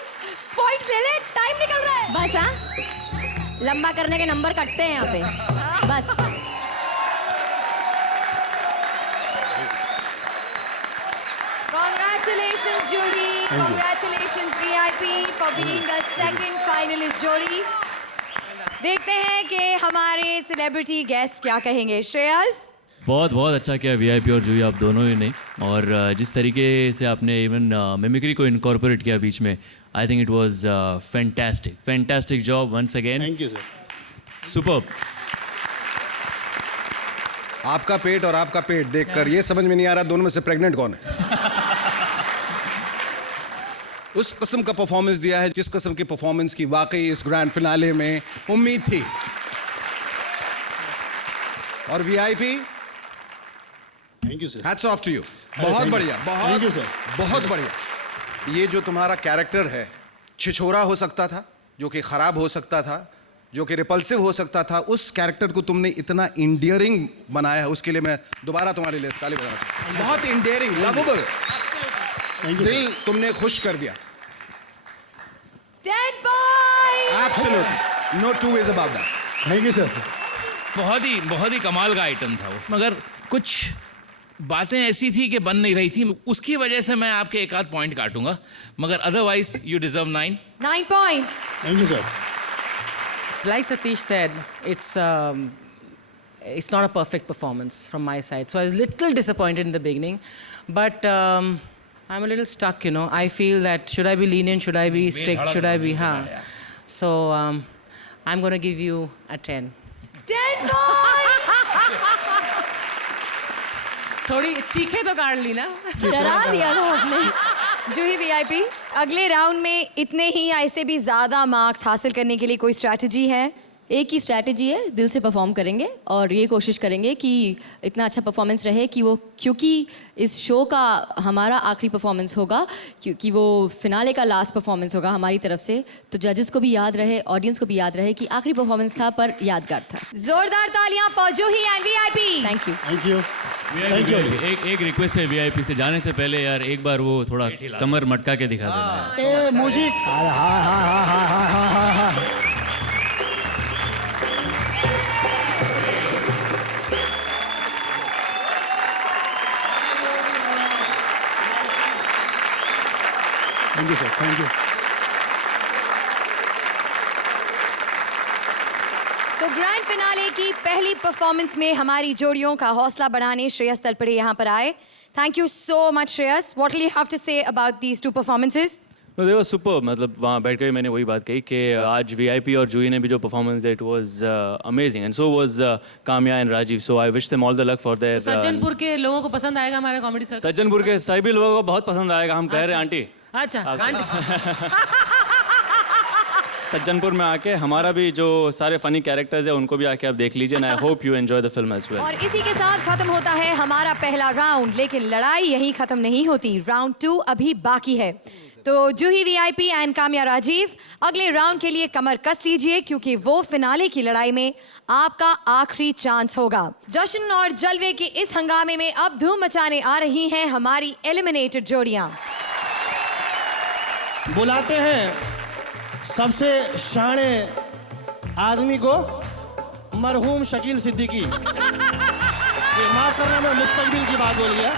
पॉइंट्स ले ले, टाइम निकल रहा है। बस हाँ, लंबा करने के नंबर कटते हैं यहाँ पे, बस। Congratulations jury, congratulations VIP for being the second finalist जोड़ी। देखते हैं कि हमारे सेलिब्रिटी गेस्ट क्या कहेंगे। श्रेयस, बहुत बहुत अच्छा किया वीआईपी और जूही, आप दोनों ही ने। और जिस तरीके से आपने इवन मिमिक्री को इनकॉर्पोरेट किया बीच में, I think it was fantastic job once again. Thank you sir. Superb. आपका पेट और आपका पेट देखकर ये समझ में नहीं आ रहा दोनों में से प्रेग्नेंट कौन है। उस किस्म का परफॉर्मेंस दिया है जिस किस्म की परफॉर्मेंस की वाकई इस ग्रैंड फिनाले में उम्मीद थी। और VIP, thank you sir. Hats off to you. बहुत thank you. बढ़िया, Thank you, sir. बहुत बढ़िया। ये जो तुम्हारा कैरेक्टर है, छिछोरा हो सकता था, जो कि खराब हो सकता था, जो कि रिपल्सिव हो सकता था, उस कैरेक्टर को तुमने इतना इंडियरिंग बनाया है, उसके लिए मैं दोबारा तुम्हारे लिए ताली बजाना चाहता हूं। बहुत इंडियरिंग, लवेबल, दिल तुमने खुश कर दिया। 10 points! Absolutely, no two ways about that. Thank you sir. बहुत ही कमाल का आइटम था वो, मगर कुछ बातें ऐसी थी कि बन नहीं रही थी, उसकी वजह से मैं आपके एक आध पॉइंट काटूंगा, मगर otherwise you deserve 9। 9 points. Thank you sir. Like Satish said, it's not a perfect performance from my side. So I was a little disappointed in the beginning, but I'm a little stuck, you know. I feel that should I be lenient, should I be strict, should I be, So I'm going to give you a 10. 10 points! थोड़ी चीखे तो काट ली ना। डरा दिया था आपने। जूही VIP, अगले राउंड में इतने ही या इससे भी ज्यादा मार्क्स हासिल करने के लिए कोई स्ट्रैटेजी है? एक ही स्ट्रैटेजी है, दिल से परफॉर्म करेंगे और ये कोशिश करेंगे कि इतना अच्छा परफॉर्मेंस रहे कि वो, क्योंकि इस शो का हमारा आखिरी परफॉर्मेंस होगा, क्योंकि वो फिनाले का लास्ट परफॉर्मेंस होगा हमारी तरफ से, तो जजेस को भी याद रहे, ऑडियंस को भी याद रहे कि आखिरी परफॉर्मेंस था पर यादगार था। जोरदार तालियां for Juhi and VIP. Thank you. Thank you. Thank you. एक रिक्वेस्ट है वीआईपी से, जाने से पहले यार एक बार वो थोड़ा कमर मटका के दिखा देना। ए मुझे thank you sir. Thank you. तो ग्रैंड फिनाले की पहली परफॉर्मेंस में हमारी जोड़ियों का हौसला बढ़ाने श्रेयस तलपड़े यहाँ पर आए। Thank you so much Shreyas. What will you have to say about these two performances? No, they were super. मतलब वहाँ बैठ कर मैंने वही बात कही कि आज वीआईपी और जूही ने भी जो परफॉर्मेंस दिया, it was amazing, and so was Kamya and Rajiv. So I wish them all the luck for their. Sajjanpur के लोगों को पसंद आएगा हमारा कॉमेडी सर्कस? सज्जनपुर के सभी लोगों को बहुत पसंद आएगा, हम कह रहे हैं आंटी। अच्छा, आंटी। सज्जनपुर में आके हमारा भी जो सारे फनी कैरेक्टर्स है उनको भी आके आप देख लीजिए, and I hope you enjoy the film as well. और इसी के साथ खत्म होता है हमारा पहला राउंड, लेकिन लड़ाई यहीं खत्म नहीं होती। राउंड 2 अभी बाकी है। तो जूही वीआईपी एंड काम्या राजीव, अगले राउंड के लिए कमर कस लीजिए, क्योंकि वो फिनाले की लड़ाई में आपका आखिरी चांस होगा। जश्न और जलवे के इस हंगामे में अब धूम मचाने आ रही हैं हमारी एलिमिनेटेड जोड़ियां। बुलाते हैं सबसे शाणे आदमी को, मरहूम शकील सिद्दीकी। ये माफ करना, मैं मुस्तकबिल की बात बोल गया।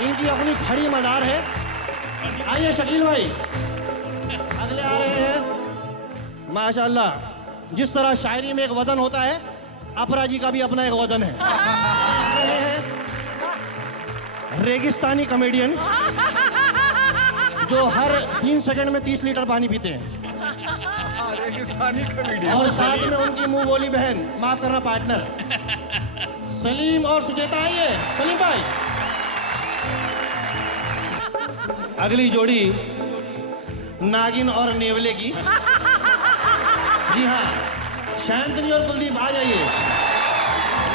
इनकी अपनी खड़ी मदार है। आइए शकील भाई, अगले आ रहे हैं। माशाल्लाह, जिस तरह शायरी में एक वजन होता है, अपरा जी का भी अपना एक वजन है। आ रहे हैं रेगिस्तानी कॉमेडियन जो हर 3 सेकंड में 30 लीटर पानी पीते हैं। रेगिस्तानी कॉमेडियन। और साथ में उनकी मुंह बोली बहन, माफ करना पार्टनर, सलीम और सुचेता। आइए सलीम भाई। अगली जोड़ी नागिन और नेवले की। जी हाँ, शांतनी और कुलदीप आ जाइए।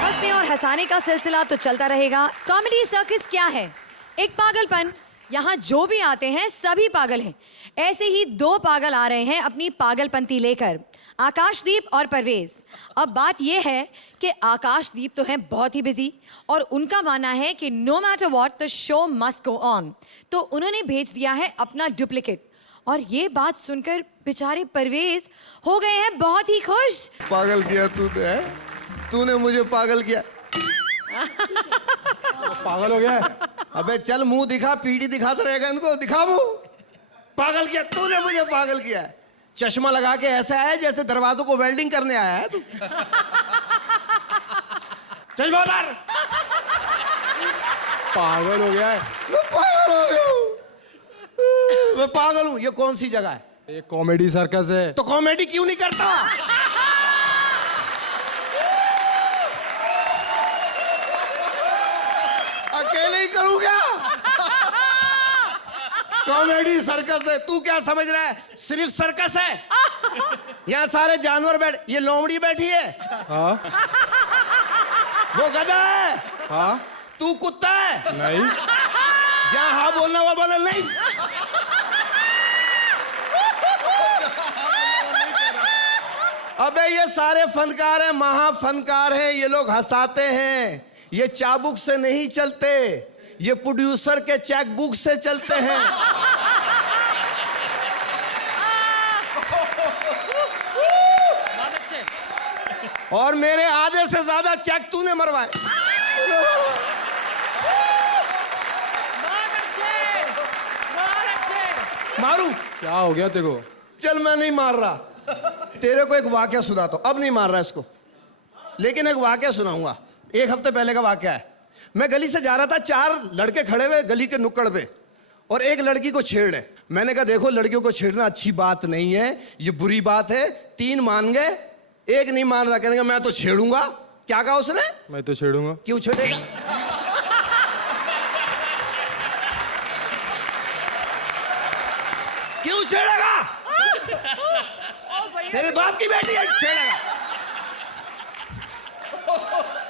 हंसने और हंसाने का सिलसिला तो चलता रहेगा। कॉमेडी सर्कस क्या है? एक पागलपन। यहाँ जो भी आते हैं सभी पागल हैं। ऐसे ही 2 पागल आ रहे हैं अपनी पागलपंती लेकर, आकाशदीप और परवेज। अब बात यह है कि आकाशदीप तो हैं बहुत ही बिजी और उनका मानना है कि no matter what the show must go on, तो उन्होंने भेज दिया है अपना डुप्लीकेट। और ये बात सुनकर बेचारे परवेज हो गए हैं बहुत ही खुश। पागल किया तूने मुझे पागल किया। पागल हो गया है? अबे चल मुंह दिखा, पीढ़ी दिखाता रहेगा इनको, दिखा मुंह। पागल किया तूने मुझे, पागल किया। चश्मा लगा के ऐसा है जैसे दरवाजों को वेल्डिंग करने आया है तू। चल बाहर। पागल हो गया है। मैं पागल हो गया हूँ, मैं पागल हूँ। ये कौन सी जगह है? ये कॉमेडी सर्कस है। तो कॉमेडी क्यों नहीं करता? अकेले ही करूँ क्या? कॉमेडी सर्कस है। तू क्या समझ रहा है सिर्फ सर्कस है? यहाँ सारे जानवर बैठ, ये लोमड़ी बैठी है, हाँ वो गधा है, हाँ तू कुत्ता है। नहीं, जहाँ हाँ बोलना वो बोलना नहीं। अबे ये सारे फनकार हैं, महाफनकार हैं। ये लोग हंसाते हैं, ये चाबुक से नहीं चलते, ये प्रोड्यूसर के चेक बुक से चलते हैं। और मेरे आधे से ज्यादा चेक तूने मरवाए। मारू क्या हो गया तेरे को? चल मैं नहीं मार रहा, तेरे को एक वाकया सुनाता हूं। अब नहीं मार रहा इसको, लेकिन एक वाकया सुनाऊंगा। 1 हफ्ते पहले का वाकया है। मैं गली से जा रहा था, 4 लड़के खड़े हुए गली के नुक्कड़ पे और एक लड़की को छेड़ है। मैंने कहा देखो लड़कियों को छेड़ना अच्छी बात नहीं है, ये बुरी बात है। 3 मान गए, 1 नहीं मान रहा। कहने का मैं तो छेड़ूंगा। क्या कहा उसने? मैं तो छेड़ूंगा। क्यों छेड़ेगा? क्यों छेड़ेगा? तेरे बाप की बेटी है, छेड़ेगा?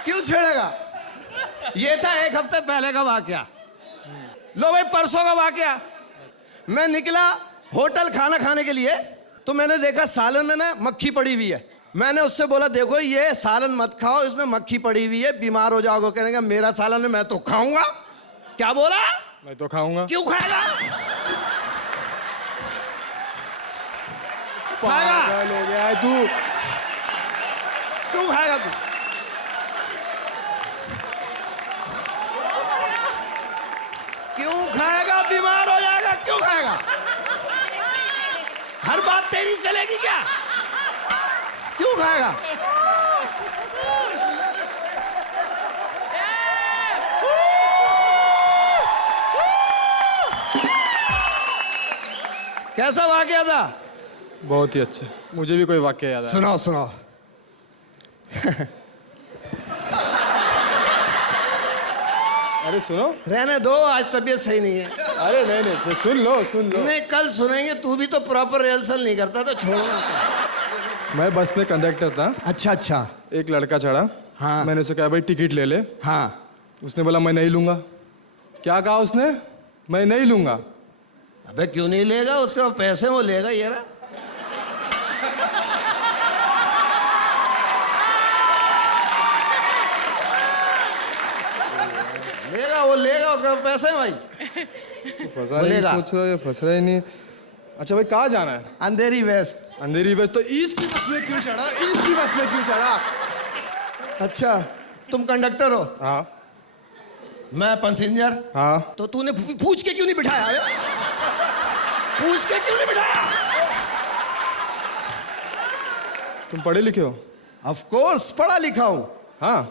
क्यों छेड़ेगा? ये था 1 हफ्ते पहले का वाकया। लो भाई परसों का वाकया। मैं निकला होटल खाना खाने के लिए, तो मैंने देखा सालन में ना मक्खी पड़ी हुई है। मैंने उससे बोला देखो ये सालन मत खाओ, इसमें मक्खी पड़ी हुई है, बीमार हो जाओगे। कहने का मेरा सालन है, मैं तो खाऊंगा। क्या बोला? मैं तो खाऊंगा। क्यों खाएगा? खाएगा? पागल हो गया है तू। क्यों खाएगा तू? क्यों खाएगा? बीमार हो जाएगा। क्यों खाएगा? हर बात तेरी चलेगी क्या? क्यों खाएगा? कैसा वाकया था? बहुत ही अच्छा। मुझे भी कोई वाक्य याद है। सुनाओ सुनाओ। अरे सुनो। रहने दो, आज तबीयत सही नहीं है। अरे नहीं नहीं, सुन लो सुन लो। नहीं कल सुनेंगे, तू भी तो प्रॉपर रिहर्सल नहीं करता, तो छोड़ना। मैं बस में कंडक्टर था। अच्छा अच्छा। एक लड़का चढ़ा। हाँ। मैंने उसे कहा भाई टिकट ले ले। हाँ। उसने बोला मैं नहीं लूंगा। क्या कहा उसने? मैं नहीं लूंगा। अबे क्यों नहीं लेगा? उसका पैसे वो लेगा। ये रहा। लेगा वो लेगा, उसका पैसे है भाई। फंसा नहीं सोच रहा है, फंस रहा ही नहीं। अच्छा भाई कहाँ जाना है? अंधेरी वेस्ट। अंधेरी वेस्ट? तो ईस्ट की बस में क्यों चढ़ा? ईस्ट की बस में क्यों चढ़ा? अच्छा तुम कंडक्टर हो? हाँ। मैं पैसेंजर। हाँ। तो तूने पूछ के क्यों नहीं बिठाया? पूछ के क्यों नहीं बिठाया? तुम पढ़े लिखे हो? ऑफ कोर्स पढ़ा लिखा हूँ। हाँ।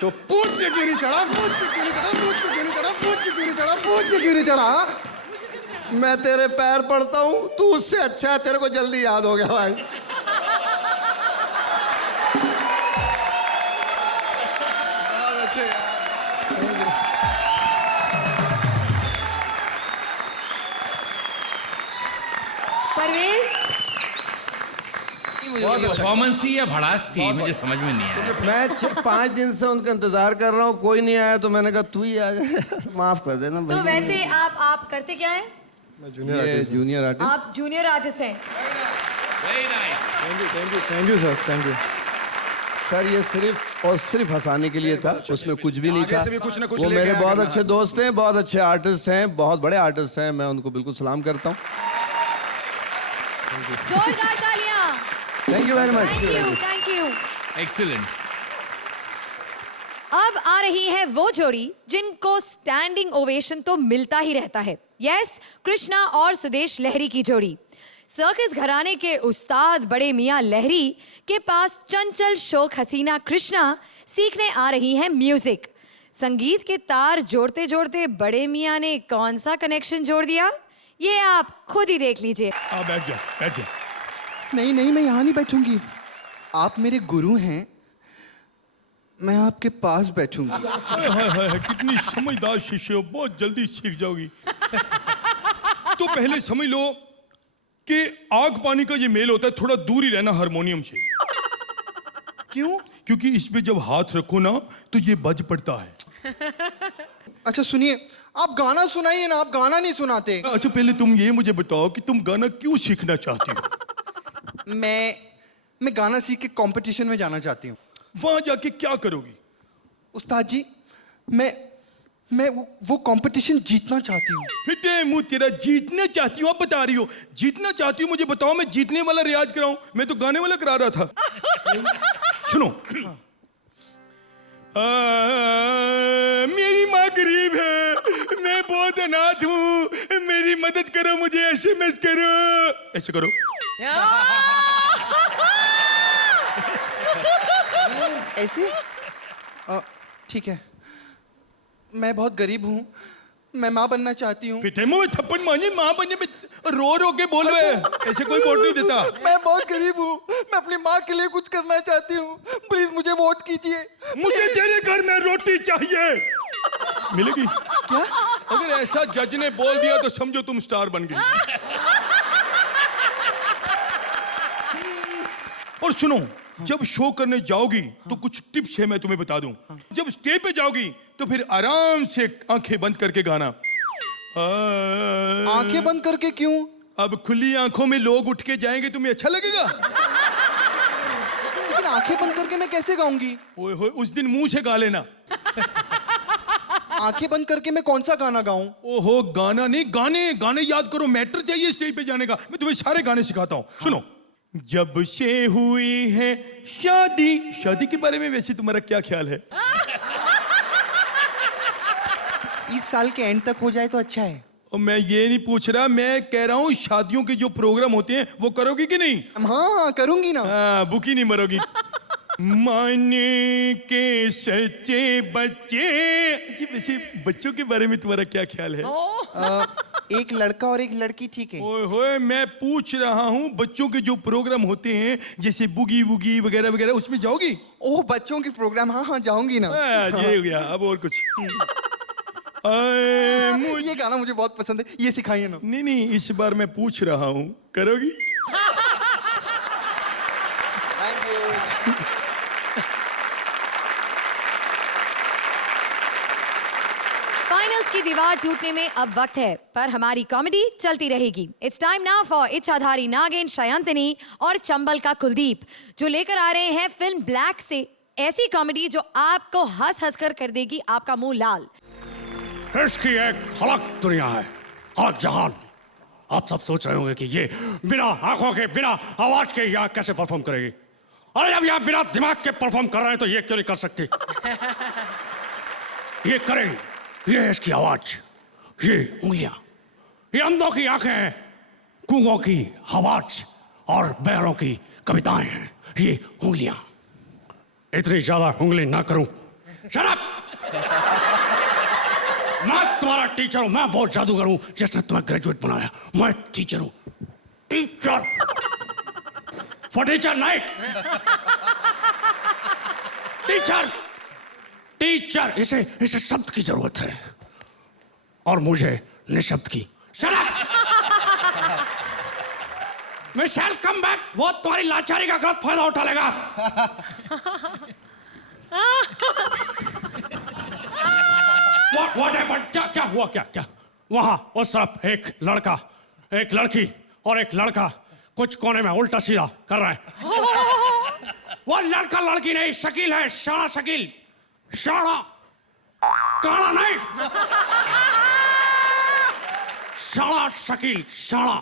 तो पूछ के क्यों नहीं चढ़ा? पूछ के क्यों नहीं चढ़ा? पूछ के क्यों नहीं चढ़ा? पूछ के क्यों नहीं चढ़ा? पूछ के क्यों नहीं चढ़ा? मैं तेरे पैर पड़ता हूँ, तू उससे अच्छा है, तेरे को जल्दी याद हो गया भाई। परवेज बहुत परफॉर्मेंस थी या भड़ास थी, मुझे समझ में नहीं आया। मैं 5 दिन से उनका इंतजार कर रहा हूँ, कोई नहीं आया, तो मैंने कहा तू ही आ जाए। माफ कर देना तो भाई। वैसे आप करते क्या हैं? मैं जूनियर आर्टिस्ट। आप जूनियर आर्टिस्ट हैं। Very nice. Thank you sir, thank you. Sir ये सिर्फ और सिर्फ हंसाने के लिए था, उसमें कुछ भी नहीं आगे था। से भी कुछ ना कुछ वो लेके मेरे आया बहुत करना। अच्छे दोस्त हैं, बहुत अच्छे आर्टिस्ट हैं, बहुत बड़े आर्टिस्ट हैं, मैं उनको बिल्कुल सलाम करता हूँ। जोरदार तालियां। Thank you very much. Thank you. Excellent. अब आ रही है वो जोड़ी जिनको स्टैंडिंग ओवेशन तो मिलता ही रहता है। यस, कृष्णा और सुदेश लहरी की जोड़ी। सर्कस घराने के उस्ताद बड़े मियां लहरी के पास चंचल शोक हसीना कृष्णा सीखने आ रही हैं म्यूजिक। संगीत के तार जोड़ते जोड़ते बड़े मियां ने कौन सा कनेक्शन जोड़ दिया, ये आप खुद ही देख लीजिए। बैठ जा, बैठ जा। नहीं नहीं, मैं यहाँ नहीं बैठूंगी। आप मेरे गुरु हैं, मैं आपके पास बैठूंगी। हाय हाय हाय, कितनी समझदार शिष्य हो, बहुत जल्दी सीख जाओगी। तो पहले समझ लो कि आग पानी का ये मेल होता है, थोड़ा दूर ही रहना हारमोनियम से। क्यों? क्योंकि इस पे जब हाथ रखो ना तो ये बज पड़ता है। अच्छा सुनिए, आप गाना सुनाइए ना, आप गाना नहीं सुनाते। अच्छा पहले तुम ये मुझे बताओ कि तुम गाना क्यों सीखना चाहती हो? मैं गाना सीख के कंपटीशन में जाना चाहती हूँ। वहां जाके क्या करोगी? उस्ताद जी, मैं वो कंपटीशन जीतना चाहती हूँ। फिटे मुंह तेरा, जीतने चाहती हूँ? आप बता रही हो जीतना चाहती हूँ, मुझे बताओ मैं जीतने वाला रियाज कराऊं? मैं तो गाने वाला करा रहा था। सुनो। मेरी माँ गरीब है, मैं बहुत अनाथ हूँ, मेरी मदद करो, मुझे SMS करो। ऐसे करो। ऐसे? ठीक है, मैं बहुत गरीब हूँ, मैं माँ बनना चाहती हूँ। फिटे मुंह में थप्पड़ मारिए, माँ बनने पे रो रो के बोल रहे हैं, ऐसे कोई वोट नहीं देता। मैं बहुत गरीब हूँ, मैं अपनी माँ के लिए कुछ करना चाहती हूँ, प्लीज मुझे वोट कीजिए। मुझे तेरे घर में रोटी चाहिए। मिलेगी क्या? अगर ऐसा जज ने बोल दिया तो समझो तुम स्टार बन गई। और सुनो, जब शो करने जाओगी तो कुछ टिप्स है मैं तुम्हें बता दूं। जब स्टेज पे जाओगी तो फिर आराम से आंखें बंद करके गाना। आंखें बंद करके क्यों? अब खुली आंखों में लोग उठ के जाएंगे, तुम्हें अच्छा लगेगा? लेकिन आंखें बंद करके मैं कैसे गाऊंगी? ओए होए, उस दिन मुंह से गा लेना। आंखें बंद करके मैं कौन सा गाना गाऊं? ओहो, गाना नहीं, गाने गाने याद करो। मैटर चाहिए स्टेज पे जाने का। मैं तुम्हें सारे गाने सिखाता हूँ। सुनो। जब से हुई है शादी। शादी के बारे में वैसे तुम्हारा क्या ख्याल है? इस साल के एंड तक हो जाए तो अच्छा है। और मैं ये नहीं पूछ रहा, मैं कह रहा हूँ शादियों के जो प्रोग्राम होते हैं वो करोगी कि नहीं? हाँ करूंगी ना। हाँ, भूखी नहीं मरोगी। माने के सच्चे बच्चे। जी, वैसे बच्चों के बारे में तुम्हारा क्या ख्याल है? एक लड़का और एक लड़की ठीक है। ओए होए, मैं पूछ रहा हूँ बच्चों के जो प्रोग्राम होते हैं जैसे बुगी वुगी वगैरह वगैरह, उसमें जाओगी? ओह, बच्चों के प्रोग्राम, हाँ हाँ जाऊंगी ना। ये हो गया। अब और कुछ? ये गाना मुझे बहुत पसंद है, ये सिखाइए ना। नहीं नहीं, इस बार मैं पूछ रहा हूँ, करोगी? Thank you. फाइनल्स की दीवार टूटने में अब वक्त है, पर हमारी कॉमेडी चलती रहेगी। इट्स टाइम नाउ फॉर इच्छाधारी नागिन शयंतनी और चंबल का कुलदीप, जो लेकर आ रहे हैं फिल्म ब्लैक से ऐसी कॉमेडी जो आपको हंस हंस कर देगी आपका मुंह लाल। इसकी एक अलग दुनिया है, अलग जहान। आप सब सोच रहे होंगे कि ये बिना आंखों के, बिना आवाज के यहाँ कैसे परफॉर्म करेगी। अरे जब यहाँ बिना दिमाग के परफॉर्म कर रहे हैं तो ये क्यों नहीं कर सकती? ये करेगी। ये है इसकी आवाज, ये उंगलियां, ये अंधों की आंखें हैं, गूंगों की आवाज और बहरों की कविताएं हैं ये उंगलियां। इतनी ज्यादा उंगली ना करूं। Shut up! मैं तुम्हारा टीचर हूं, मैं बहुत जादूगर हूं जिसने तुम्हें ग्रेजुएट बनाया। मैं टीचर हूं, टीचर। फॉर टीचर नहीं, टीचर, टीचर। इसे शब्द की जरूरत है और मुझे निशब्द की। Shut up! मैं शैल कम बैक। वो तुम्हारी लाचारी का गलत फायदा उठा लेगा। What happened? क्या हुआ? क्या वहां उस तरफ एक लड़का, एक लड़की और एक लड़का कुछ कोने में उल्टा सीधा कर रहा है। वो लड़का लड़की नहीं, शकील है, शाना शकील, शाना काना नहीं, शाना शकील, शाना।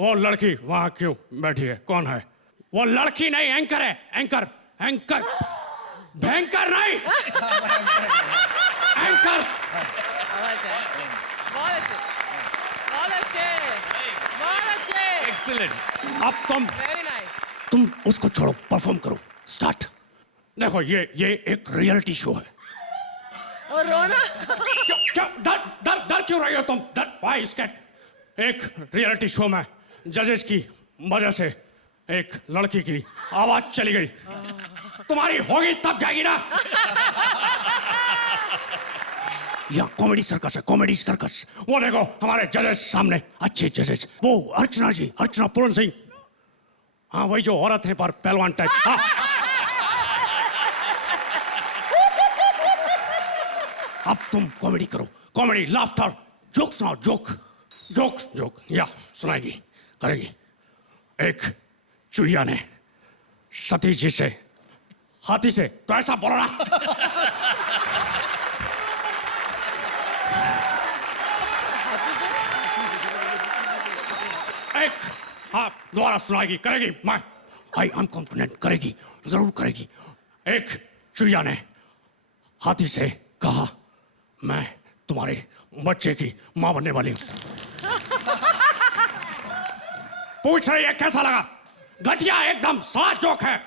वो लड़की वहां क्यों बैठी है? कौन है? वो लड़की नहीं, एंकर है, एंकर, एंकर, भयंकर नहीं, एंकर। एक्सीलेंट। अब तुम उसको छोड़ो, परफॉर्म करो, स्टार्ट। देखो ये एक रियलिटी शो है। और रोना? क्या डर क्यों रही हो तुम? व्हाई स्कैट? एक रियलिटी शो में जजेस की वजह से एक लड़की की आवाज चली गई। तुम्हारी होगी तब जाएगी ना। यहाँ कॉमेडी सर्कस है, कॉमेडी सर्कस। वो देखो हमारे जजेस सामने, अच्छे जजेस। वो अर्चना जी, अर्चना पूरन सिंह। हाँ वही जो औरत है पर पहलवान टाइप। हाँ। अब तुम कॉमेडी करो, कॉमेडी, लाफ्टर, जोक सुनाओ, जोक जोक जोक। या सुनाएगी, करेगी। एक चुहिया ने सतीश जी से, हाथी से, तो ऐसा बोला ना। एक, हाँ दोबारा सुनाएगी, करेगी। मैं आई एम कॉन्फिडेंट, करेगी, जरूर करेगी। एक चुहिया ने हाथी से कहा, मैं तुम्हारे बच्चे की मां बनने वाली हूं। पूछ रही है कैसा लगा? घटिया एकदम, साफ जोक है,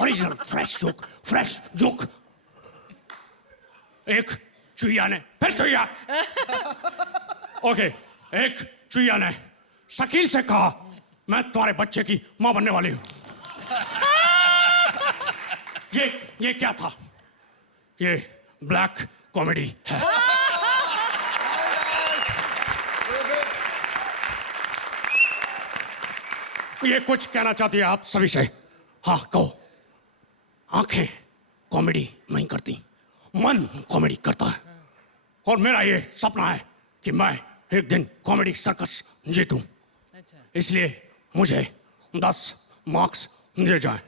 original fresh joke, fresh joke. एक चुहिया ने, फिर चुहिया। ओके, एक चुहिया ने शकील से कहा, मैं तुम्हारे बच्चे की मां बनने वाली हूं। ये क्या था? ये ब्लैक कॉमेडी है। ये कुछ कहना चाहती है आप सभी से? हाँ कहो। आंखें कॉमेडी नहीं करती, मन कॉमेडी करता है। और मेरा ये सपना है कि मैं एक दिन कॉमेडी सर्कस जीतूं। इसलिए मुझे 10 मार्क्स दिए जाएं।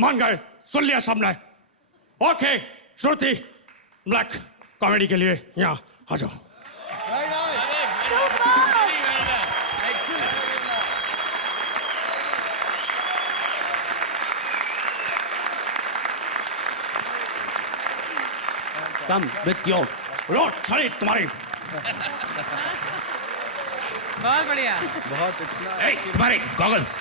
मान गए? सुन लिया सबने? ओके, श्रुति ब्लैक कॉमेडी के लिए यहाँ आ जाओ। Come with your रोड छड़ी तुम्हारी। बहुत बढ़िया। बहुत इतना तुम्हारे गॉगल्स।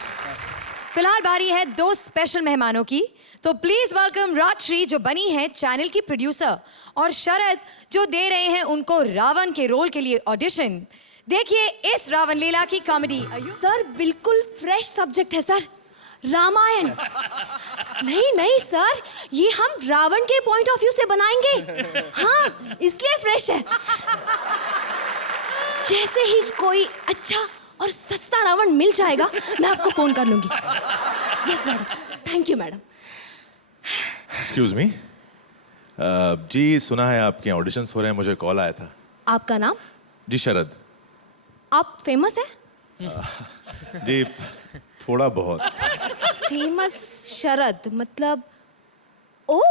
फिलहाल बारी है 2 स्पेशल मेहमानों की। तो प्लीज वेलकम राजश्री जो बनी है चैनल की प्रोड्यूसर, और शरद जो दे रहे हैं उनको रावण के रोल के लिए ऑडिशन। देखिए इस रावण लीला की कॉमेडी। सर बिल्कुल फ्रेश सब्जेक्ट है सर, रामायण। नहीं नहीं सर, ये हम रावण के पॉइंट ऑफ व्यू से बनाएंगे। हाँ इसलिए फ्रेश है। जैसे ही कोई अच्छा और सस्ता रावण मिल जाएगा मैं आपको फोन कर लूंगी। Yes madam, thank you madam. Excuse me जी, सुना है आपके ऑडिशंस हो रहे हैं, मुझे कॉल आया था। आपका नाम? जी शरद। आप फेमस है? जी थोड़ा बहुत। फेमस शरद मतलब ओ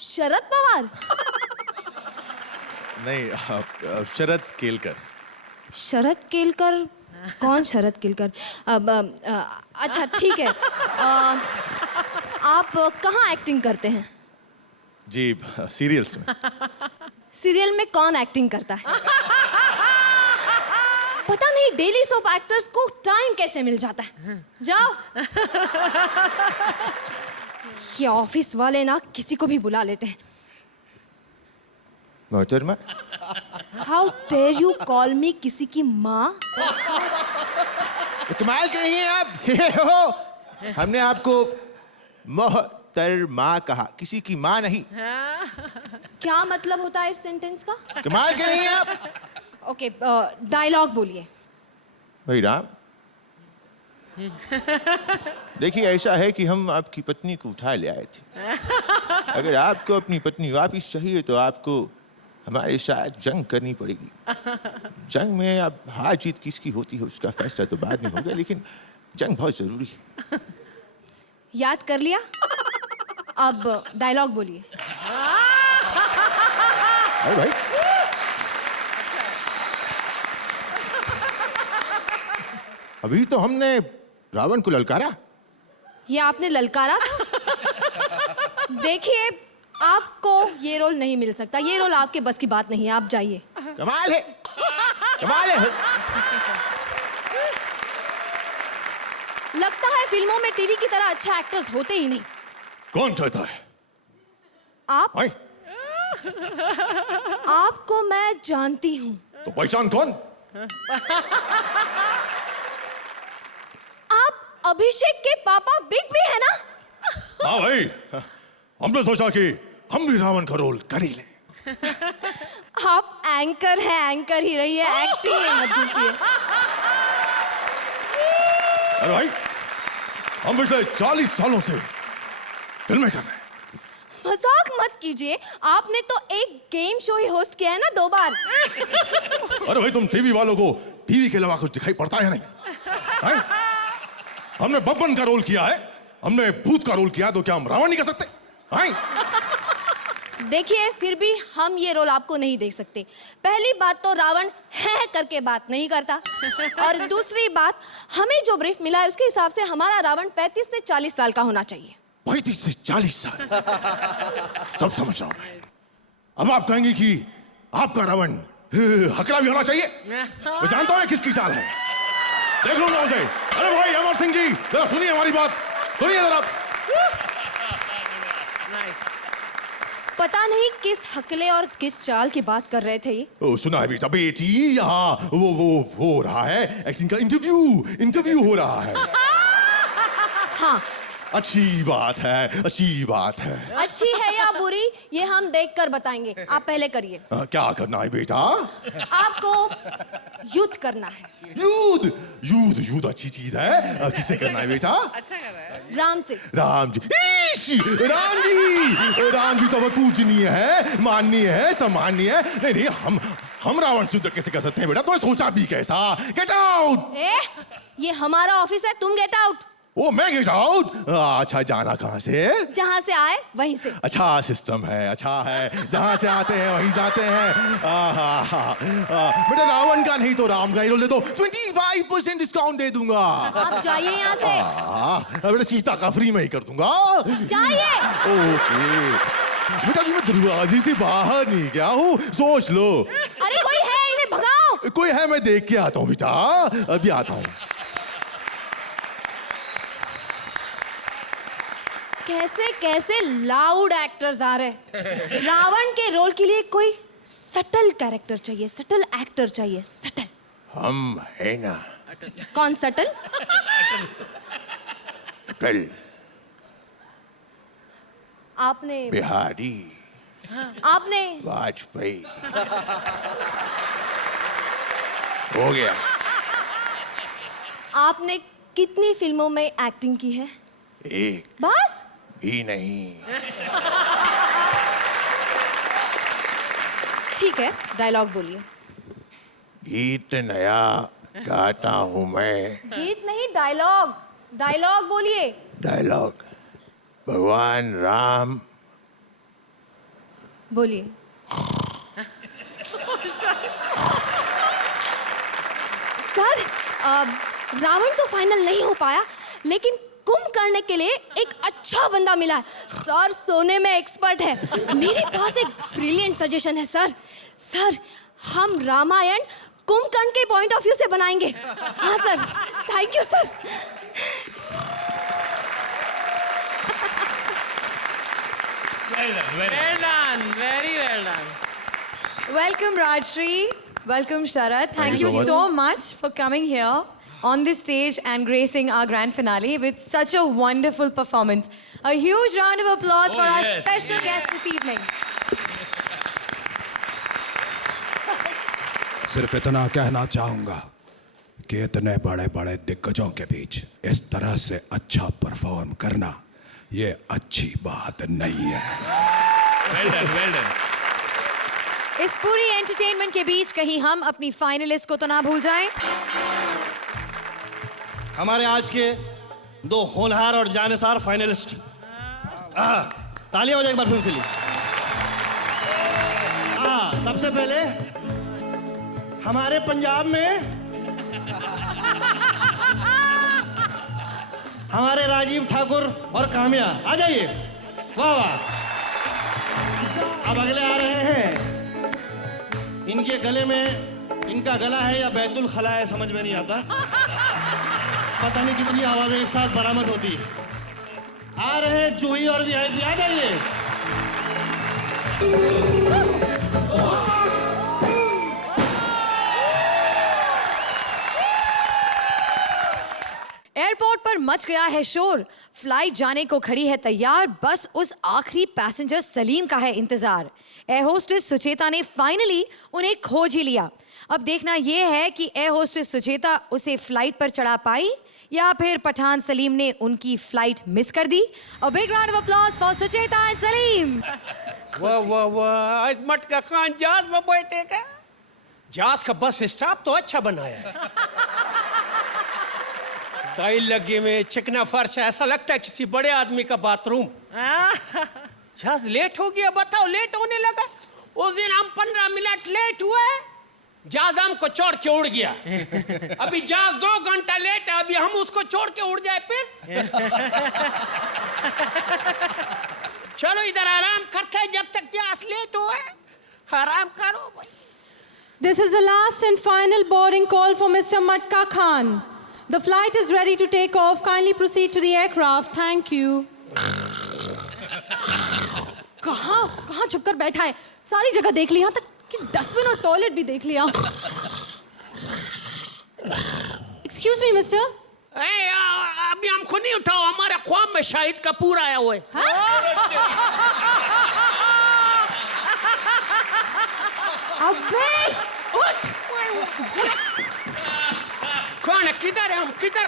शरद पवार? नहीं, शरद केलकर। शरद केलकर? कौन शरद केलकर? अच्छा ठीक है। आप कहाँ एक्टिंग करते हैं? जी सीरियल्स में। सीरियल में कौन एक्टिंग करता है? पता नहीं डेली सोप एक्टर्स को टाइम कैसे मिल जाता है। जाओ। ये ऑफिस वाले ना किसी को भी बुला लेते हैं। मोहतरमा, how dare you call me किसी की माँ? कमाल कर रही हैं आप। ये हो, हमने आपको मोहतरमा कहा, किसी की माँ नहीं। क्या मतलब होता है इस सेंटेंस का? कमाल कर रही हैं आप। ओके, डायलॉग बोलिए। भाई राम, देखिए ऐसा है कि हम आपकी पत्नी को उठा ले आए थे। अगर आपको अपनी पत्नी वापिस चाहिए तो आपको हमारे साथ जंग करनी पड़ेगी। जंग में अब हार जीत किसकी होती है उसका फैसला तो बाद में होगा, लेकिन जंग बहुत जरूरी है। याद कर लिया? अब डायलॉग बोलिए। अरे भाई, अभी तो हमने रावण को ललकारा। ये आपने ललकारा था? देखिए आपको ये रोल नहीं मिल सकता, ये रोल आपके बस की बात नहीं है, आप जाइए। कमाल है, कमाल है। लगता है फिल्मों में टीवी की तरह अच्छा एक्टर्स होते ही नहीं। कौन कहता है? आप? आपको मैं जानती हूँ। तो पहचान कौन? आप अभिषेक के पापा बिग भी है ना? हाँ भाई, हमने सोचा कि हम भी रावण का रोल कर ही लें। आप एंकर हैं, एंकर ही रहिए, एक्टिंग में मत घुसिए। अरे भाई, हम पिछले 40 सालों से फिल्में कर रहे हैं। मजाक मत कीजिए, आपने तो एक गेम शो ही होस्ट किया है ना 2 बार। अरे भाई, तुम टीवी वालों को टीवी के अलावा कुछ दिखाई पड़ता है नहीं? हैं? हमने बब्बन का रोल किया है, हमने भूत का रोल किया, तो क्या हम रावण नहीं कर सकते? हैं? देखिए, फिर भी हम ये रोल आपको नहीं दे सकते। पहली बात तो रावण है करके बात नहीं करता, और दूसरी बात, हमें जो ब्रीफ मिला है उसके हिसाब से हमारा रावण 35 से 40 साल का होना चाहिए। 35 से 40 साल? सब समझ रहा हूं मैं। अब आप कहेंगे कि आपका रावण हकला भी होना चाहिए? मैं जानता हूं किसकी चाल है, देख लूंगा उसे। अरे भाई अमर सिंह जी, जरा सुनिए हमारी बात, सुनिए जरा। पता नहीं किस हकले और किस चाल की बात कर रहे थे ये। ओ, सुना है बेटा, बेटी यहाँ वो हो रहा है एक्टिंग का इंटरव्यू हो रहा है। हाँ, अच्छी बात है, अच्छी बात है। अच्छी है या बुरी ये हम देखकर बताएंगे, आप पहले करिए। क्या करना है बेटा? आपको युद्ध करना है। युद्ध अच्छी चीज है। किससे करना है बेटा? अच्छा कर रहा है। राम से। राम जी, राम जी तो बहुत पूजनीय है, माननीय है, सम्माननीय है। नहीं, हम रावण से युद्ध कैसे कर सकते हैं बेटा? तो सोचा भी कैसा? Get out! ये हमारा ऑफिस है, तुम गेट आउट। ओ, मैं गेट आउट? अच्छा, जाना कहाँ से? जहाँ से आए वहीं से। अच्छा सिस्टम है, अच्छा है, जहाँ से आते हैं वहीं जाते हैं। बेटा, रावण का नहीं तो राम का ही रोल दे दो, 25% डिस्काउंट दे दूंगा। आप जाइए यहाँ से। बेटा, सीता का फ्री में ही कर दूंगा। जाइए। ओके बेटा, मैं दरवाजे से बाहर नहीं गया हूँ, सोच लो। अरे कोई है, इन्हें भगाओ। कोई है, मैं देख के आता हूँ बेटा, अभी आता हूँ। कैसे कैसे लाउड एक्टर्स आ रहे। रावण के रोल के लिए कोई सटल कैरेक्टर चाहिए, सटल एक्टर चाहिए, सटल। हम है ना। कौन सटल? अटल आपने बिहारी आपने वाजपेयी हो गया। आपने कितनी फिल्मों में एक्टिंग की है? एक बस? भी नहीं। ठीक है, डायलॉग बोलिए। गीत नया गाता हूं मैं। गीत नहीं, डायलॉग। डायलॉग बोलिए। डायलॉग, भगवान राम। बोलिए। सर, रावण तो फाइनल नहीं हो पाया, लेकिन कुंभकर्ण के लिए एक अच्छा बंदा मिला है। सर सोने में एक्सपर्ट है। मेरे पास एक ब्रिलियंट सजेशन है सर। सर, हम रामायण कुंभकर्ण के पॉइंट ऑफ व्यू से बनाएंगे। हाँ sir, thank you sir. Well done, very well done. Welcome Rajshri, welcome Sharad. Thank you so much for coming here on this stage and gracing our grand finale with such a wonderful performance. A huge round of applause for our special guest this evening. सिर्फ इतना कहना चाहूंगा कि इतने बड़े बड़े दिग्गजों के बीच इस तरह से अच्छा परफॉर्म करना ये अच्छी बात नहीं है। Well done, well done. इस पूरी एंटरटेनमेंट के बीच कहीं हम अपनी फाइनलिस्ट को तो ना भूल जाएं। हमारे आज के 2 होनहार और जानेसार फाइनलिस्ट। तालियां हो जाए एक बार फिर से ली। सबसे पहले हमारे पंजाब में हमारे राजीव ठाकुर और काम्या, आ जाइए। वाह वाह। अब अगले आ रहे हैं, इनके गले में, इनका गला है या बैतुल खला है समझ में नहीं आता। पता नहीं कितनी आवाजें एक साथ बरामद होती है। आ रहे हैं जूही और वीआईपी, आ जाइए। एयरपोर्ट पर मच गया है शोर, फ्लाइट जाने को खड़ी है तैयार, बस उस आखिरी पैसेंजर सलीम का है इंतजार। एयर होस्टेस सुचेता ने फाइनली उन्हें खोज ही लिया। अब देखना यह है कि एयर होस्टेस सुचेता उसे फ्लाइट पर चढ़ा पाई या फिर पठान सलीम ने उनकी फ्लाइट मिस कर दी। A big round of applause for Sucheta and Salim. वाह वाह वाह, आज मटका खान जहाज में बैठेगा। जहाज का बस स्टॉप तो अच्छा बनाया है। टाइल लगे में चिकना फर्श, ऐसा लगता है किसी बड़े आदमी का बाथरूम। जहाज लेट हो गया, बताओ लेट होने लगा। उस दिन हम 15 मिनट लेट हुए, जहाज हमको छोड़ के उड़ गया। अभी जहाज 2 घंटा लेट है, अभी हम उसको छोड़ के उड़ जाए फिर। चलो इधर आराम करते हैं जब तक जहाज लेट हुआ है। आराम करो भाई। This is the last and final boarding call for Mr. Matka Khan. The flight is ready to take off. Kindly proceed to the aircraft. Thank you. कहाँ छुप कर बैठा है? सारी जगह देख ली, यहाँ तक कि डस्टबिन और टॉयलेट भी देख लिया। Excuse me, Mister. अभी हमको नहीं उठाओ, हमारे ख्वाब में शाहिद कपूर आया हुआ है। अबे उठ! कौन है? किधर है? हम किधर?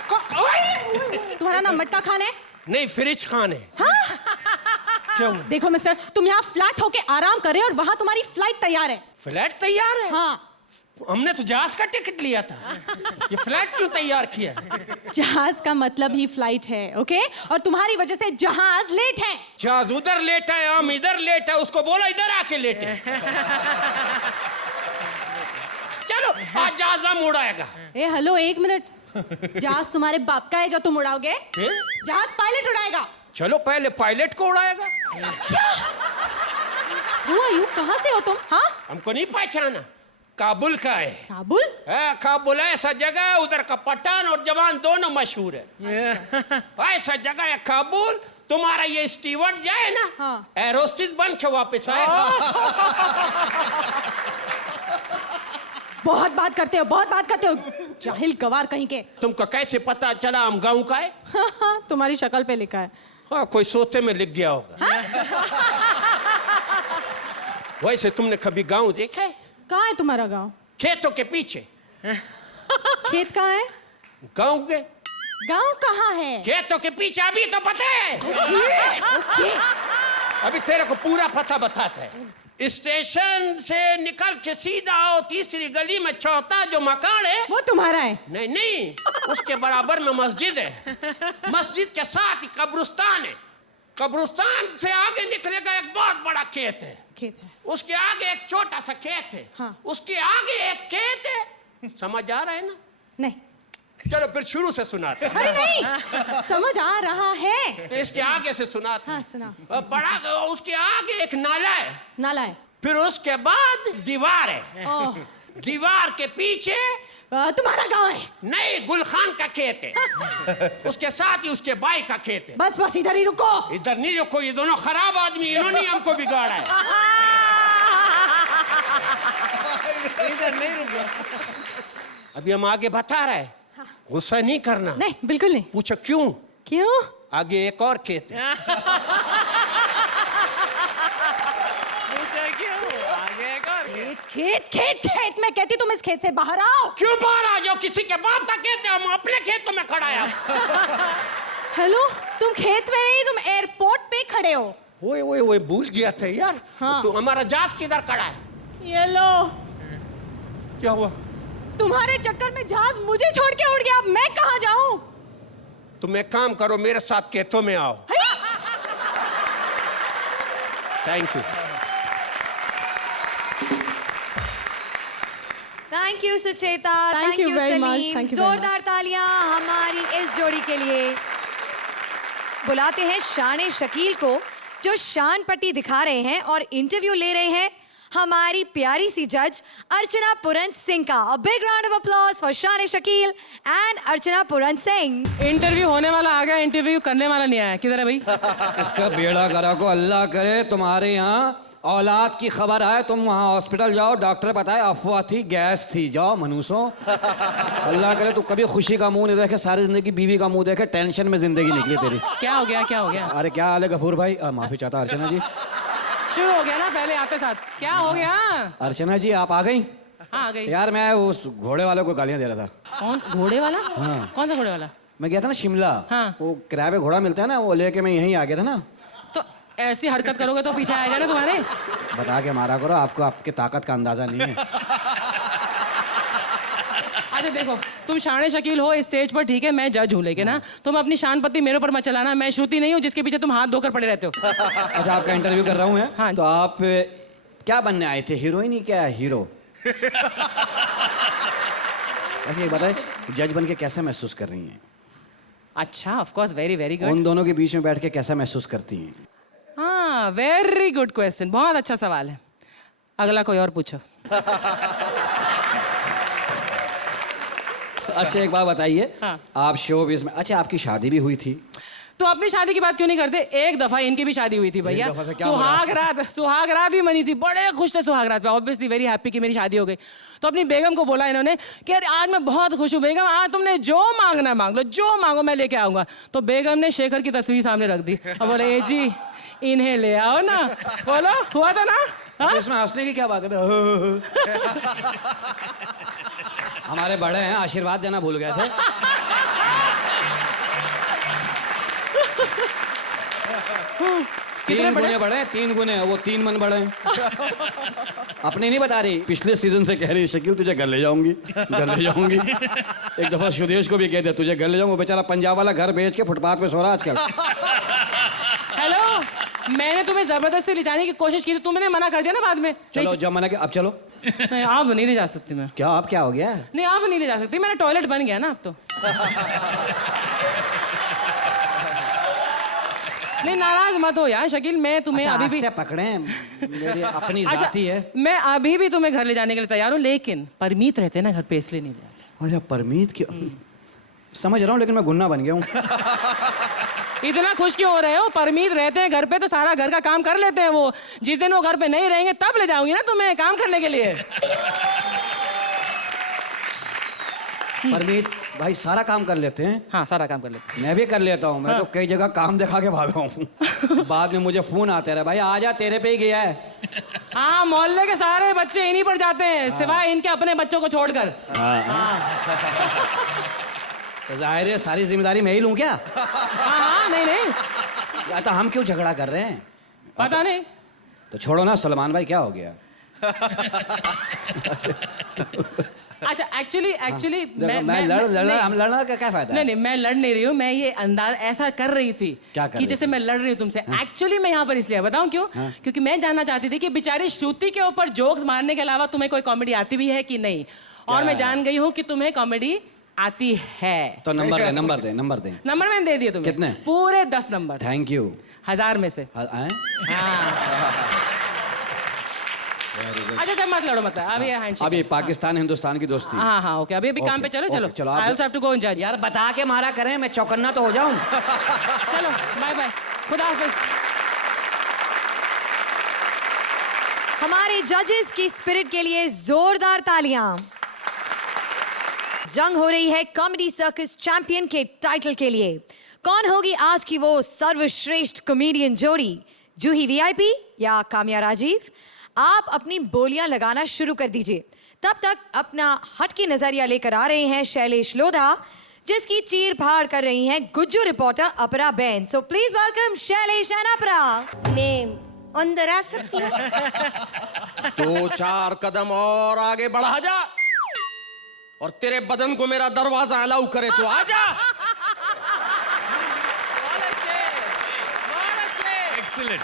तुम्हारा नाम मटका खान है? नहीं, फिरिज खान है। हाँ? क्यों? देखो मिस्टर, तुम यहाँ फ्लैट होके आराम कर रहे हो और वहाँ तुम्हारी फ्लाइट तैयार है। फ्लैट तैयार है? हाँ। हमने तो जहाज का टिकट लिया था। ये फ्लैट क्यों तैयार किया? जहाज का मतलब ही फ्लाइट है, ओके? और तुम्हारी वजह से जहाज लेट है। जहाज उधर लेट है, हम इधर लेट है, उसको बोलो इधर आके लेट है। चलो आज जहाज हम उड़ाएगा। ए हेलो, 1 मिनट। जहाज तुम्हारे बाप का है जो तुम उड़ाओगे? जहाज पायलट उड़ाएगा। चलो पहले पायलट को उड़ाएगा। यू कहाँ से हो तुम? हाँ? हमको नहीं पहचाना, काबुल का है। काबुल? काबुल ऐसा जगह है, उधर का पठान और जवान दोनों मशहूर है। ऐसा जगह है काबुल। तुम्हारा ये स्टीवर्ड जाए ना, एरोस्टिस बन के वापस आए। बहुत बात करते हो, बहुत बात करते हो, जाहिल गवार कहीं के। तुमको कैसे पता चला हम गाँव का है? तुम्हारी शक्ल पे लिखा है। हाँ, कोई सोते में लिख गया होगा। वैसे तुमने कभी गाँव देखा है? कहाँ है तुम्हारा गाँव? खेतों के पीछे। खेत कहाँ है? गाँव के। गाँव कहाँ है? खेतों के पीछे। अभी तो पता है। ओके। अभी तेरे को पूरा पता बताता है। स्टेशन से निकल के सीधा आओ, तीसरी गली में चौथा जो मकान है वो तुम्हारा है? नहीं नहीं, उसके बराबर में मस्जिद है। मस्जिद के साथ ही कब्रिस्तान है। कब्रिस्तान से आगे निकलेगा एक बहुत बड़ा खेत है। खेत है। उसके आगे एक छोटा सा खेत है। हाँ। उसके आगे एक खेत है। समझ आ रहा है ना? नहीं। चलो फिर शुरू से सुनाते हैं। अरे नहीं, समझ आ रहा है। तो इसके आगे से सुनाते। हाँ, सुना। बड़ा, उसके आगे एक नाला है। नाला है। फिर उसके बाद दीवार है। दीवार के पीछे तुम्हारा गांव है। नहीं, गुलखान का खेत है। उसके साथ ही उसके भाई का खेत है। बस बस, इधर ही रुको। इधर नहीं रुको, ये दोनों खराब आदमी, इन्होंने हमको बिगाड़ा है। इधर नहीं रुको। अभी हम आगे बता रहे हैं, गुस्सा नहीं करना। नहीं, बिल्कुल नहीं। पूछो क्यों? क्यों? आगे एक और खेत है। खेत खेत खेत में कहती, तुम इस खेत से बाहर आओ। क्यों बाहर आ जाओ? किसी के बाप का खेत है, हम अपने खेतों में खड़ा है। हेलो, तुम खेत में नहीं, तुम एयरपोर्ट पे खड़े हो। ओए ओए ओए, भूल गया था यार। हाँ। तो हमारा जहाज किधर खड़ा है? ये लो। क्या हुआ? तुम्हारे चक्कर में जहाज मुझे छोड़ के उड़ गया, अब मैं कहाँ जाऊं? तुम एक काम करो, मेरे साथ खेतों में आओ। Thank you. Thank you Sucheta, Thank you very much. Salim. Thank you very जोरदार तालियां हमारी इस जोड़ी के लिए। बुलाते हैं शान शकील को, जो शान पट्टी दिखा रहे हैं और इंटरव्यू ले रहे हैं हमारी प्यारी सी जज अर्चना पुरन सिंह का। A big round of applause for Shaan Shakeel and Archana Puran Singh. Interview होने वाला आ गया, इंटरव्यू करने वाला नहीं आया। किधर है भाई? इसका बेड़ा करा को अल्लाह करे, तुम्हारे यहाँ औलाद की खबर आए तुम वहाँ हॉस्पिटल जाओ, डॉक्टर बताए अफवाह थी, गैस थी। जाओ मनूसो, अल्लाह करे तू कभी खुशी का मुंह नहीं देखे, सारी जिंदगी बीवी का मुंह देखे, टेंशन में जिंदगी निकली तेरी। क्या हो गया, क्या हो गया? अरे क्या हाल है गफूर भाई? माफी चाहता अर्चना जी। शुरू हो गया ना पहले आपके साथ, क्या हो गया? अर्चना जी आप आ गई? हाँ आ गई। यार मैं उस घोड़े वाले को गालियाँ दे रहा था। कौन घोड़े वाला? हाँ। कौन सा घोड़े वाला? मैं गया था ना शिमला। हाँ। वो किराए पे घोड़ा मिलता है ना, वो लेके मैं यहीं आ गया था ना। तो ऐसी हरकत करोगे तो पीछे आएगा ना तुम्हारे। बता के मारा करो, आपको आपकी ताकत का अंदाजा नहीं है। अच्छा देखो, तुम शान शकील हो इस स्टेज पर, ठीक है, मैं जज हूँ, लेकिन ना तुम अपनी शान पत्ती मेरे ऊपर मत चलाना। मैं श्रुति नहीं हूँ जिसके पीछे तुम हाथ धोकर पड़े रहते हो। अच्छा आपका इंटरव्यू कर रहा हूँ मैं। हाँ। तो आप क्या बनने आए थे, हीरोइन ही क्या हीरो? अच्छा ये बताए, जज बन के कैसा महसूस कर रही हैं? अच्छा of course, very very good. उन दोनों के बीच में बैठ के कैसा महसूस करती हैं? हाँ वेरी गुड क्वेश्चन, बहुत अच्छा सवाल है। अगला कोई और पूछो। अच्छा एक बात बताइए। हाँ। आप शोबिज़ में, अच्छा आपकी शादी भी हुई थी? तो अपनी शादी की बात क्यों नहीं करते? एक दफा इनकी भी शादी हुई थी भैया, एक दफा से क्या सुहाग रात भी मनी थी, बड़े खुश थे सुहाग रात पे, ऑब्वियसली वेरी हैप्पी कि मेरी शादी हो गई। तो अपनी बेगम को बोला इन्होंने कि अरे आज मैं बहुत खुश हूँ बेगम, आज तुमने जो मांगना मांग लो, जो मांगो मैं लेके आऊंगा। तो बेगम ने शेखर की तस्वीर सामने रख दी और बोले ए जी इन्हें ले आओ ना। बोलो हुआ था ना? हाँ? इसमें हंसने की क्या बात है? हमारे बड़े हैं, आशीर्वाद देना भूल गए थे। तीन गुने बड़े हैं, 3 गुने, वो 3 मन बड़े हैं। अपने नहीं बता रही, पिछले सीजन से कह रही शकील तुझे घर ले जाऊंगी, घर ले जाऊंगी। एक दफा सुदेश को भी कह दिया तुझे घर ले जाऊंगा, बेचारा पंजाब वाला घर बेच के फुटपाथ पे सो रहा आजकल। हेलो, मैंने तुम्हें जबरदस्ती ले जाने की कोशिश की, तो तुमने मना कर दिया ना बाद में। चलो जब मना किया अब चलो। नहीं आप नहीं ले जा सकती मैं। क्या आप क्या हो गया? नहीं आप नहीं ले जा सकती, मेरा टॉयलेट बन गया ना अब तो। नहीं नाराज मत हो यार शकील, मैं तुम्हें अच्छा, अभी भी पकड़े मेरी अपनी अच्छा, जाति है। मैं अभी भी तुम्हें घर ले जाने के लिए तैयार हूँ, लेकिन परमीत रहते ना घर पे, इसलिए नहीं ले आते। अरे परमीत की समझ रहा हूँ, लेकिन मैं गुन्ना बन गया हूँ। इतना खुश क्यों हो रहे हो? परमीत रहते हैं घर पे तो सारा घर का काम कर लेते हैं वो। जिस दिन वो घर पे नहीं रहेंगे तब ले जाऊंगी ना तुम्हें काम करने के लिए। परमीत भाई सारा काम कर लेते हैं? हाँ सारा काम कर लेते हैं। मैं भी कर लेता हूँ, मैं हाँ। तो कई जगह काम दिखा के भागा हूँ। बाद में मुझे फोन आते रहे, भाई आजा तेरे पे ही गया है। हाँ मोहल्ले के सारे बच्चे इन्हीं पर जाते हैं, सिवाय इनके अपने बच्चों को छोड़कर। तो जाहिर है सारी जिम्मेदारी मैं ही लूँ क्या? हाँ नहीं तो हम क्यों झगड़ा कर रहे हैं? पता नहीं। तो छोड़ो ना सलमान भाई, क्या हो गया? अच्छा एक्चुअली हम लड़ना का क्या फायदा? नहीं मैं लड़ नहीं रही हूँ, मैं ये अंदाज ऐसा कर रही थी क्या कर कि रही जैसे मैं लड़ रही हूँ तुमसे। एक्चुअली मैं यहाँ पर इसलिए बताऊँ क्यों? क्योंकि मैं जानना चाहती थी कि बेचारी श्रुति के ऊपर जोक्स मारने के अलावा तुम्हें कोई कॉमेडी आती भी है कि नहीं, और मैं जान गई हूँ कि तुम्हें कॉमेडी आती है। तो नंबर दे। नंबर मैंने दे दिए तुम्हें। कितने? पूरे 10 नंबर। Thank you. 1000 में से। हाँ। अच्छा जब मत लड़ो, मतलब अभी हैंडशेक। अभी पाकिस्तान हिंदुस्तान की दोस्ती। हाँ हाँ ओके, अभी काम पे चलो। चलो I also have to go and जज। यार बता के मारा करें, मैं चौकन्ना तो हो जाऊं। चलो बाय बाय, खुदा हाफिज। हमारे जजेस की स्पिरिट के लिए जोरदार तालियां। जंग हो रही है कॉमेडी सर्कस चैंपियन के टाइटल के लिए। कौन होगी आज की वो सर्वश्रेष्ठ कॉमेडियन जोड़ी, जूही वीआईपी या काम्या राजीव? आप अपनी बोलियां लगाना शुरू कर दीजिए। तब तक अपना हटके नजरिया लेकर आ रहे हैं शैलेश लोधा, जिसकी चीर फाड़ कर रही हैं गुज्जू रिपोर्टर अपरा Ben. So please welcome Shailesh and अपरा। मैं अंदर आ सकती हूँ? 2-4 कदम और आगे बढ़ा जा, और तेरे बदन को मेरा दरवाजा अलाउ करे तो आजा। एक्सीलेंट।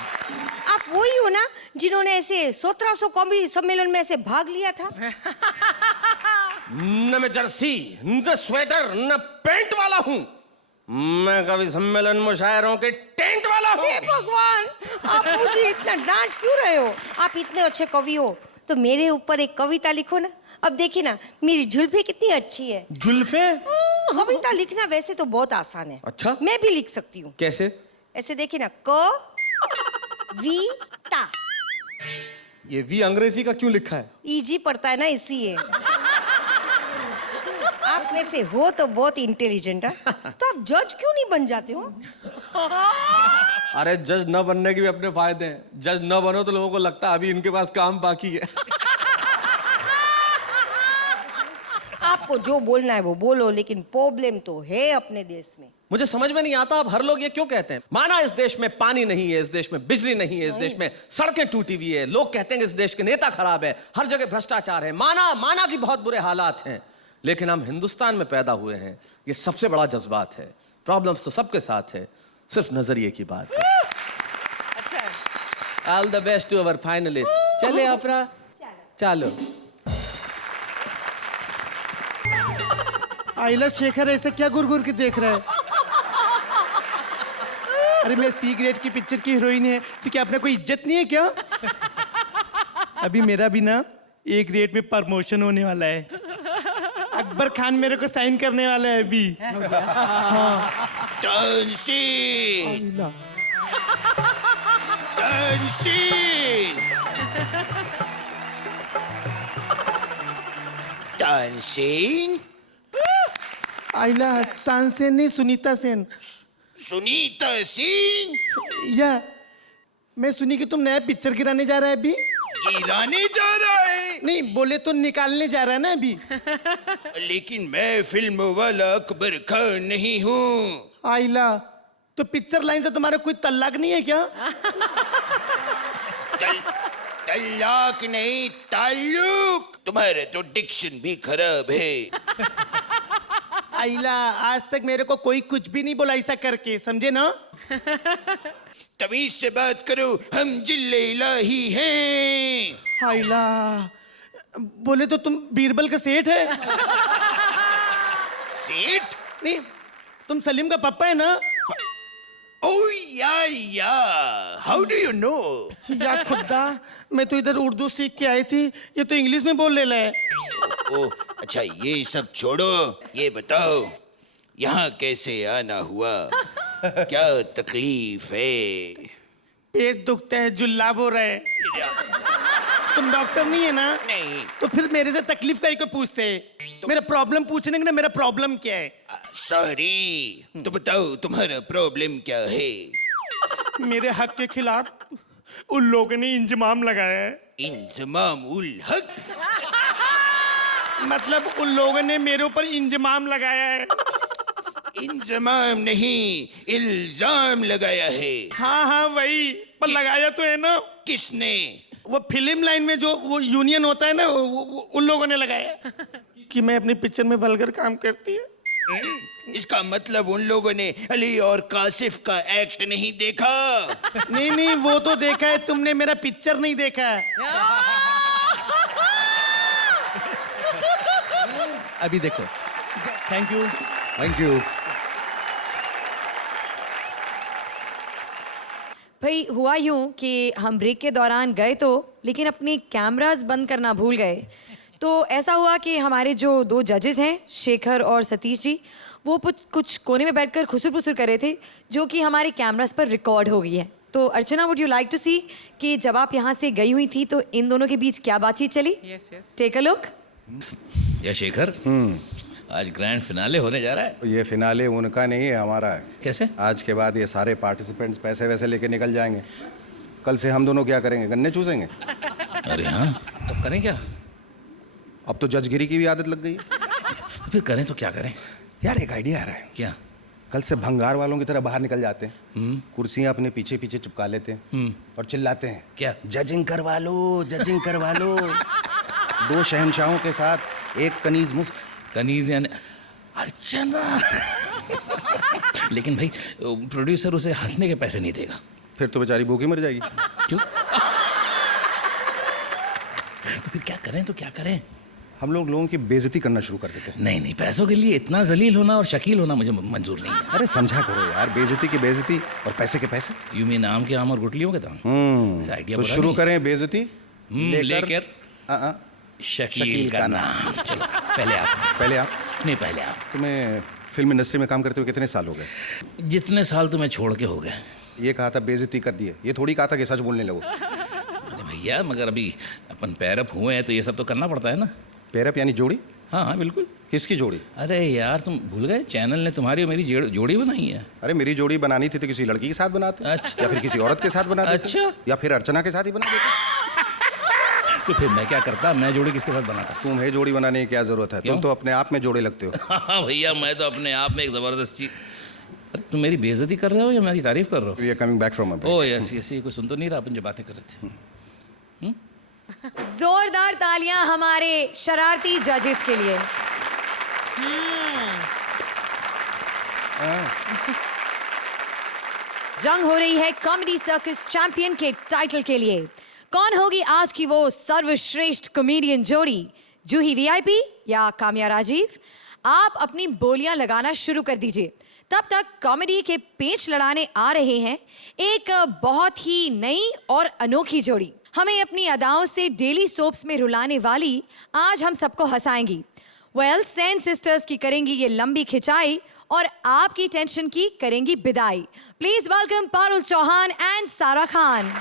आप वही हो ना जिन्होंने ऐसे 1700 कॉमेडी सम्मेलन में ऐसे भाग लिया था? न मैं जर्सी, न स्वेटर, न पेंट वाला हूँ। मैं कवि सम्मेलन मुशायरों के टेंट वाला हूँ। हे भगवान, आप मुझे इतना डांट क्यों रहे हो? आप इतने अच्छे कवि हो तो मेरे ऊपर एक कविता लिखो ना। अब देखिए ना मेरी जुल्फे कितनी अच्छी है। जुल्फे? कविता लिखना वैसे तो बहुत आसान है। अच्छा? मैं भी लिख सकती हूँ। कैसे? ऐसे देखिए ना, क वी ता ये वी अंग्रेजी का क्यों लिखा है? इजी पड़ता है ना इसलिए। आप में से हो तो बहुत इंटेलिजेंट है, तो आप जज क्यों नहीं बन जाते हो? अरे जज न बनने के भी अपने फायदे हैं। जज न बनो तो लोगों को लगता है अभी इनके पास काम बाकी है। आपको जो बोलना है वो बोलो, लेकिन प्रॉब्लम तो है अपने देश में। मुझे समझ में नहीं आता आप हर लोग ये क्यों कहते हैं। माना इस देश में पानी नहीं है, इस देश में बिजली नहीं है, इस देश में सड़कें टूटी हुई है, लोग कहते हैं कि इस देश के नेता खराब है, हर जगह भ्रष्टाचार है, माना कि बहुत बुरे हालात हैं, लेकिन हम हिंदुस्तान में पैदा हुए हैं। ये सबसे बड़ा जज्बात है। प्रॉब्लम्स तो सबके साथ है, सिर्फ नजरिए की बात है। All the best to our finalist. चले अपरा, चलो। आइला शेखर ऐसे क्या घुर घुर के देख रहा है? अरे मैं सी ग्रेड की पिक्चर की हीरोइन है तो क्या अपने कोई इज्जत नहीं है क्या? अभी मेरा भी ना ए ग्रेड में प्रमोशन होने वाला है। अकबर खान मेरे को साइन करने वाला है अभी। हाँ। तानसेन? आइला तानसेन नहीं, सुनीता सेन। सुनीता सेन? या मैं सुनी कि तुम नया पिक्चर गिराने जा रहा है अभी। गिराने जा रहा है? नहीं बोले तो निकालने जा रहा है ना अभी। लेकिन मैं फिल्म वाला अकबर खान नहीं हूँ। आइला तो पिक्चर लाइन से तुम्हारा कोई तल्लाक नहीं है क्या? तल्लाक नहीं, ताल्लुक। तुम्हारा तो डिक्शन भी खराब है। आइला आज तक मेरे को कोई कुछ भी नहीं बोला ऐसा करके, समझे ना? तमीज से बात करो, हम जिले इलाही हैं। आइला बोले तो तुम बीरबल का सेठ है? सेठ? नहीं, तुम सलीम का पापा है ना? ओह या, हाउ डू यू नो? या खुदा, मैं तो इधर उर्दू सीख के आई थी, ये तो इंग्लिश में बोल ले रहा है। ओह अच्छा, ये सब छोड़ो, ये बताओ यहाँ कैसे आना हुआ? क्या तकलीफ है? पेट दुखता है, जुल्लाब हो रहा है। तुम डॉक्टर नहीं है ना? नहीं। तो फिर मेरे से तकलीफ का ही को पूछते हैं। मेरा प्रॉब्लम पूछने के ना, मेरा प्रॉब्लम क्या है? सॉरी, तो बताओ तुम्हारा प्रॉब्लम क्या है? मेरे हक के खिलाफ उन लोगों ने इंजमाम लगाया है। इंजमाम उल हक? मतलब उन लोगों ने मेरे ऊपर इंजमाम लगाया है। इंजमाम नहीं, इल्जाम लगाया है। हाँ वही, पर लगाया तो है ना। किसने? वो फिल्म लाइन में जो वो यूनियन होता है ना, वो उन लोगों ने लगाया कि मैं अपनी पिक्चर में वल्गर काम करती है। इसका मतलब उन लोगों ने अली और कासिफ का एक्ट नहीं देखा? नहीं, वो तो देखा है, तुमने मेरा पिक्चर नहीं देखा है। अभी देखो। Thank you. Thank you. भाई हुआ यूं कि हम ब्रेक के दौरान गए तो, लेकिन अपनी कैमरास बंद करना भूल गए। तो ऐसा हुआ कि हमारे जो दो जजेस हैं, शेखर और सतीश जी, वो कुछ कोने में बैठकर खुसुर-फुसुर कर रहे थे, जो कि हमारे कैमरास पर रिकॉर्ड हो गई है। तो अर्चना, वुड यू लाइक टू सी कि जब आप यहाँ से गई हुई थी तो इन दोनों के बीच क्या बातचीत चली? Take a look. या शेखर, आज ग्रैंड फिनाले होने जा रहा है। ये फिनाले उनका नहीं है, हमारा है। कैसे? आज के बाद ये सारे पार्टिसिपेंट्स पैसे वैसे लेके निकल जाएंगे। कल से हम दोनों क्या करेंगे? गन्ने चूसेंगे। अरे हाँ, तब करें क्या? अब तो जजगिरी की भी आदत लग गई है। तो फिर करें तो क्या करें? यार एक आइडिया आ रहा है। क्या? कल से भंगार वालों की तरह बाहर निकल जाते हैं, कुर्सियां अपने पीछे पीछे चिपका लेते हैं और चिल्लाते हैं, क्या? जजिंग करवा लो, जजिंग करवा लो। दो शहंशाहों के साथ एक कनीज मुफ्त। कनीज यानी अर्चना। लेकिन भाई प्रोड्यूसर उसे हंसने के पैसे नहीं देगा। फिर तो बेचारी भूखी मर जाएगी। क्यों? तो फिर क्या करें? तो क्या करें? हम लोगों की बेइज्जती करना शुरू कर देते हैं। नहीं, पैसों के लिए इतना जलील होना और शकील होना मुझे मंजूर नहीं है। अरे समझा करो यार, बेइज्जती की बेइज्जती और पैसे के पैसे। यू मीन आम के आम और गुठलियों के दाम? तो शुरू करें बेइज्जती लेकर शकील का नाम। चलो पहले आप। नहीं, पहले आप। तुम्हें फिल्म इंडस्ट्री में काम करते हुए कितने साल हो गए? जितने साल तुम्हें छोड़ के हो गए। ये कहा था बेइज्जती कर दिए, ये थोड़ी कहा था कि सच बोलने लगो। अरे भैया, मगर अभी अपन पैरअप हुए हैं तो ये सब तो करना पड़ता है ना। पैरअप यानी जोड़ी? हाँ हाँ बिल्कुल। किसकी जोड़ी? अरे यार तुम भूल गए, चैनल ने तुम्हारी और मेरी जोड़ी बनाई है। अरे मेरी जोड़ी बनानी थी तो किसी लड़की के साथ बनाते। अच्छा। या फिर किसी औरत के साथ बना देते। अच्छा। या फिर अर्चना के साथ ही बना देते। तो फिर मैं क्या करता, मैं जोड़ी किसके साथ बनाता? तुम्हें जोड़ी बनाने की क्या जरूरत है? तुम तो अपने आप में जोड़े लगते हो। हाँ भैया, मैं तो अपने आप में एक जबरदस्त चीज। अरे तुम मेरी बेइज्जती कर रहे हो या मेरी तारीफ कर रहे हो? We are coming back from a break. Oh yes yes, ये कोई सुन तो नहीं रहा अपन जो बातें कर रहे थे। जोरदार तालियां हमारे शरारती जजेस के लिए। जंग हो रही है कॉमेडी सर्कस चैंपियन के टाइटल के लिए। कौन होगी आज की वो सर्वश्रेष्ठ कॉमेडियन जोड़ी, जूही वीआईपी या काम्या राजीव? आप अपनी बोलियां लगाना शुरू कर दीजिए। तब तक कॉमेडी के पेच लड़ाने आ रहे हैं एक बहुत ही नई और अनोखी जोड़ी। हमें अपनी अदाओं से डेली सोप्स में रुलाने वाली आज हम सबको हंसाएंगी। वेल, सेन सिस्टर्स की करेंगी ये लंबी खिंचाई और आपकी टेंशन की करेंगी विदाई। Please welcome Parul Chauhan and Sara Khan.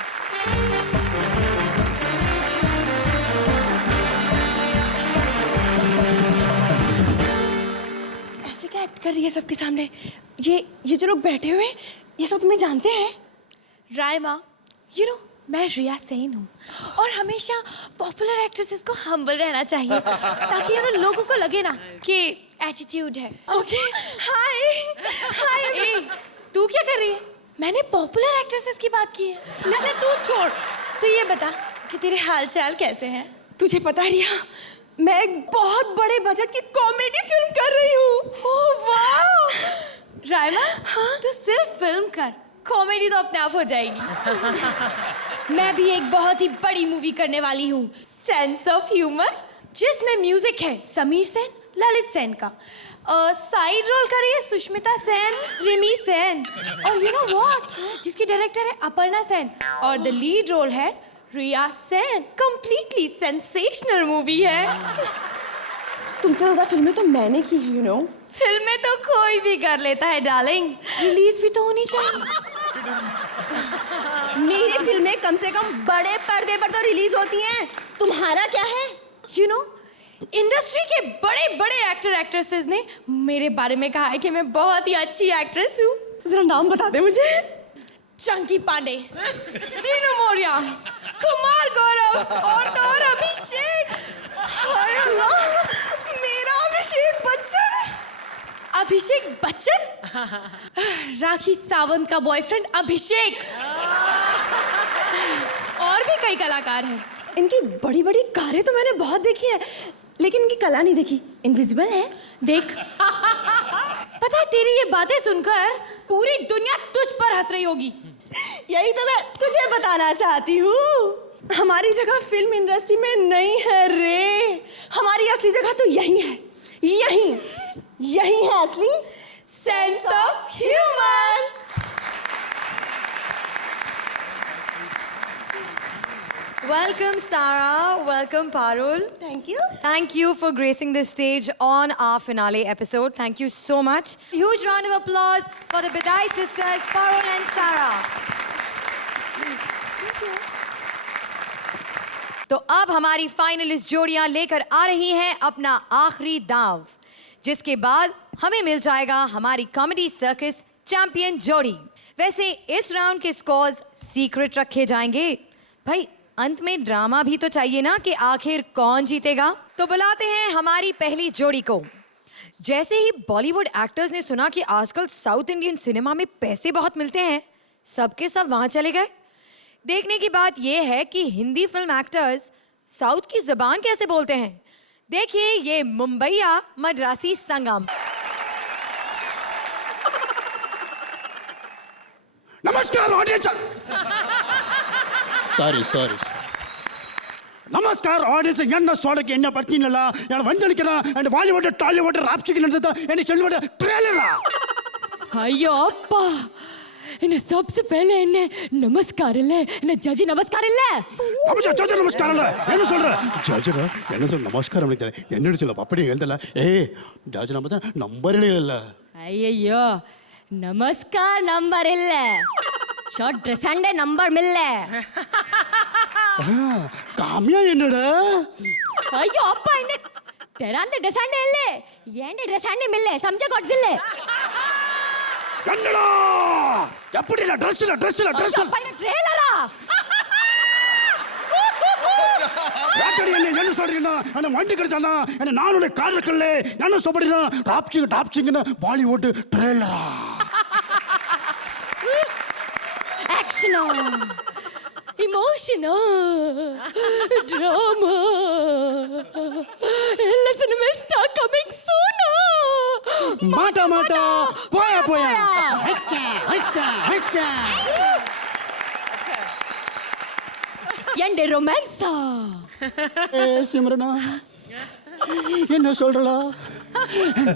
ऐसे क्या एक्ट कर रही है सबके सामने? ये जो लोग बैठे हुए हैं, ये सब तुम्हें जानते हैं? रायमा, यू नो मैं रिया सेन हूँ और हमेशा पॉपुलर एक्ट्रेसेस को हम्बल रहना चाहिए ताकि लोगों को लगे ना कि एटीट्यूड है। ओके, हाय हाय। तू क्या कर रही है? मैंने पॉपुलर एक्ट्रेसेस की बात की है। अच्छा तू छोड़, तो ये बता कि तेरे हाल चाल कैसे हैं? तुझे पता है रिया, मैं एक बहुत बड़े बजट की कॉमेडी फिल्म कर रही हूँ। ओह वाह! रायमा, हाँ? तू सिर्फ फिल्म कर, कॉमेडी तो अपने आप हो जाएगी। मैं भी एक बहुत ही बड़ी मूवी करने वाली हूँ, सेंस ऑफ ह्यूमर, जिसमें म्यूजिक है समीर सेन, ललित सेन का। साइड रोल कर रही है सुष्मिता सेन, रिमी सेन, और यू नो व्हाट, जिसकी डायरेक्टर है अपर्णा सेन, और द लीड रोल है रिया सेन। कंप्लीटली सेंसेशनल मूवी है। तुमसे ज्यादा फिल्में तो मैंने की है, यू नो। फिल्में तो कोई भी कर लेता है डार्लिंग, रिलीज भी तो होनी चाहिए। मेरी फिल्में कम से कम बड़े पर्दे पर तो रिलीज होती हैं। तुम्हारा क्या है? यू नो, इंडस्ट्री के बड़े बड़े एक्टर एक्ट्रेसेस ने मेरे बारे में कहा है कि मैं बहुत ही अच्छी एक्ट्रेस हूँ। जरा नाम बता दे मुझे। चंकी पांडे, दीनू मौर्य, कुमार गौरव और तो और अभिषेक। हाय अल्लाह, मेरा अभिषेक बच्चन। अभिषेक बच्चन? राखी सावंत का बॉयफ्रेंड अभिषेक। और भी कई कलाकार हैं। इनकी बड़ी बड़ी कारें तो मैंने बहुत देखी है, लेकिन इनकी कला नहीं देखी। इनविजिबल है। देख, पता है तेरी ये बातें सुनकर पूरी दुनिया तुझ पर हंस रही होगी। यही तो मैं तुझे बताना चाहती हूँ। हमारी जगह फिल्म इंडस्ट्री में नहीं है रे। हमारी असली जगह तो यही है, यही है असली sense of humour. Welcome Sarah, welcome Parul. Thank you. Thank you for gracing the stage on our finale episode. Thank you so much. Huge round of applause for the Bidai sisters, Parul and Sarah. तो अब हमारी finalist जोड़ियां लेकर आ रही हैं अपना आखिरी दांव, जिसके बाद हमें मिल जाएगा हमारी कॉमेडी सर्कस चैंपियन जोड़ी। वैसे इस राउंड के स्कोर्स सीक्रेट रखे जाएंगे। भाई अंत में ड्रामा भी तो चाहिए ना कि आखिर कौन जीतेगा। तो बुलाते हैं हमारी पहली जोड़ी को। जैसे ही बॉलीवुड एक्टर्स ने सुना कि आजकल साउथ इंडियन सिनेमा में पैसे बहुत मिलते हैं, सबके सब वहां चले गए। देखने की बात यह है कि हिंदी फिल्म एक्टर्स साउथ की जबान कैसे बोलते हैं। देखिए ये मुंबईया मद्रासी संगम। नमस्कार ऑडियंस। ಸಾರಿ ನಮಸ್ಕಾರ ಆಡಿಯನ್ಸ್ ಎನ್ನ ಸೋಡಕ್ಕೆ ಎನ್ನ ಬರ್ತೀನಲ್ಲ ನಾನು ವಂದನಿಕರ ಅಂಡ್ ಬಾಲಿವುಡ್ ಟಾಲಿವುಡ್ ರಾಪ್ಚಿಗೆ ನಡೆದ ಎನ್ನ ಚೆಲ್ಲುವುಡ ಟ್ರೇಲರ್ ಅಯ್ಯೋ ಅಪ್ಪ ಇನ್ನು सबसे पहले என்ன நமஸ்காரம் இல்ல என்ன ஜட்ஜ் நமஸ்காரம் இல்ல ஜட்ஜ் நமஸ்காரம் இல்ல என்ன சொல்ற ஜட்ஜ் என்ன சொல்ற நமஸ்காரம் இல்ல என்னன்னு சொல்ல அப்படி எழுதல ஜட்ஜ் நம்ம நம்பர் இல்ல ಅಯ್ಯಯ್ಯೋ ನಮಸ್ಕಾರ ನಂಬರ್ ಇಲ್ಲ ಶಾರ್ಟ್ ಡ್ರೆಸ್ ಅಂಡೆ ನಂಬರ್ ಮಿಲ್ಲೆ காமியா என்னடா ಅಯ್ಯೋ ಅಪ್ಪ ಇನ್ನೆ ತೆರಾಂದೆ ಡ್ರೆಸ್ ಹಣ್ಣೆ ಇಲ್ಲೇ ಏಂಡೆ ಡ್ರೆಸ್ ಹಣ್ಣೆ ಮಿಲ್ಲೆ ಸಮಜ ಕೊಡ್ಸಿಲ್ಲೆ என்னடா எப்படி இல்ல ட்ரெஸ் இல்ல ಅಪ್ಪ ಇನ್ನ ಟ್ರೇಲರಾ ராட்டடி என்ன சொல்றீங்க அந்த வண்டி கிடைச்சானா என்ன நானுடைய கார் இருக்கல என்ன சொல்றீங்க டாப்சிங்னு பாலிவுட் ட்ரெய்லரா ಆಕ್ಷನ್ ಇಮೋಷನ್ ಡ್ರಾಮಾ ಎಲ್ಲ ಸಿನಿಮಾ ಸ್ಟಾರ್ ಕಮಿಂಗ್ ಸೂನ್ மாட்டா போயா ஹைட்கா ಎಂಡೆ ರೊಮ್ಯಾನ್ಸಾ சிம்ரனா என்ன சொல்றலா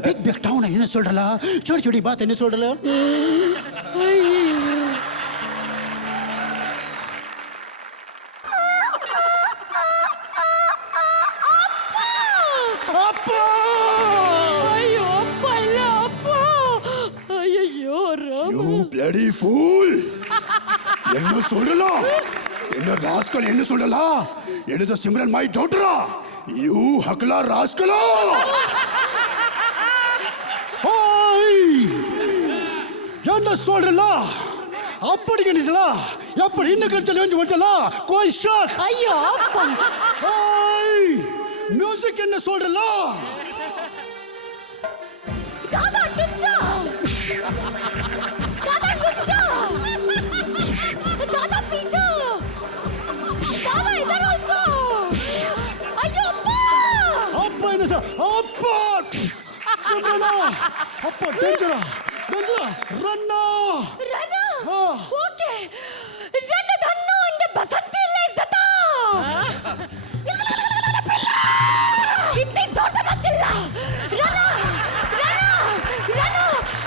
பிக் டவுன் என்ன சொல்றலா छोटी बात என்ன சொல்றலா அப்பா ಅಯ್ಯೋ ಅಪ್ಪ ಇಲ್ಲ ಅಪ್ಪ ಅಯ್ಯೋ ರಾಮ யூ bloody fool என்ன சொல்றலா என்ன ராஸ்கல் என்ன சொல்றலா என்னது சிம்ரன் மை டாட்டரா யூ ஹக்லா ராஸ்கலா ஓய் என்ன சொல்றலா அப்படி கணிசலா எப்படி இன்ன கச்சல வந்து வந்தலா கோய் ஷாக் ಅಯ್ಯೋ ಅಪ್ಪ ஓய் மியூசிக் என்ன சொல்றலா ದಾದಾ ಟುಚ್ಚಾ ದಾದಾ ಲುಚ್ಚಾ ದಾದಾ ಪೀಚಾ ದಾದಾ ಇದರ್ ಆಲ್ಸೋ ಅಯ್ಯೋ ಅಪ್ಪ அப்பா என்ன அப்பா சொல்றலா அப்பா டேஞ்சரா ರನ್ನಾ ರನ್ನ ಓಕೆ ರನ್ನ ಧನ್ನು ಇಂದ ಬಸಂತಿ ಇಲ್ಲ ಇಸತಾ इतनी जोर से मत चिल्ला रना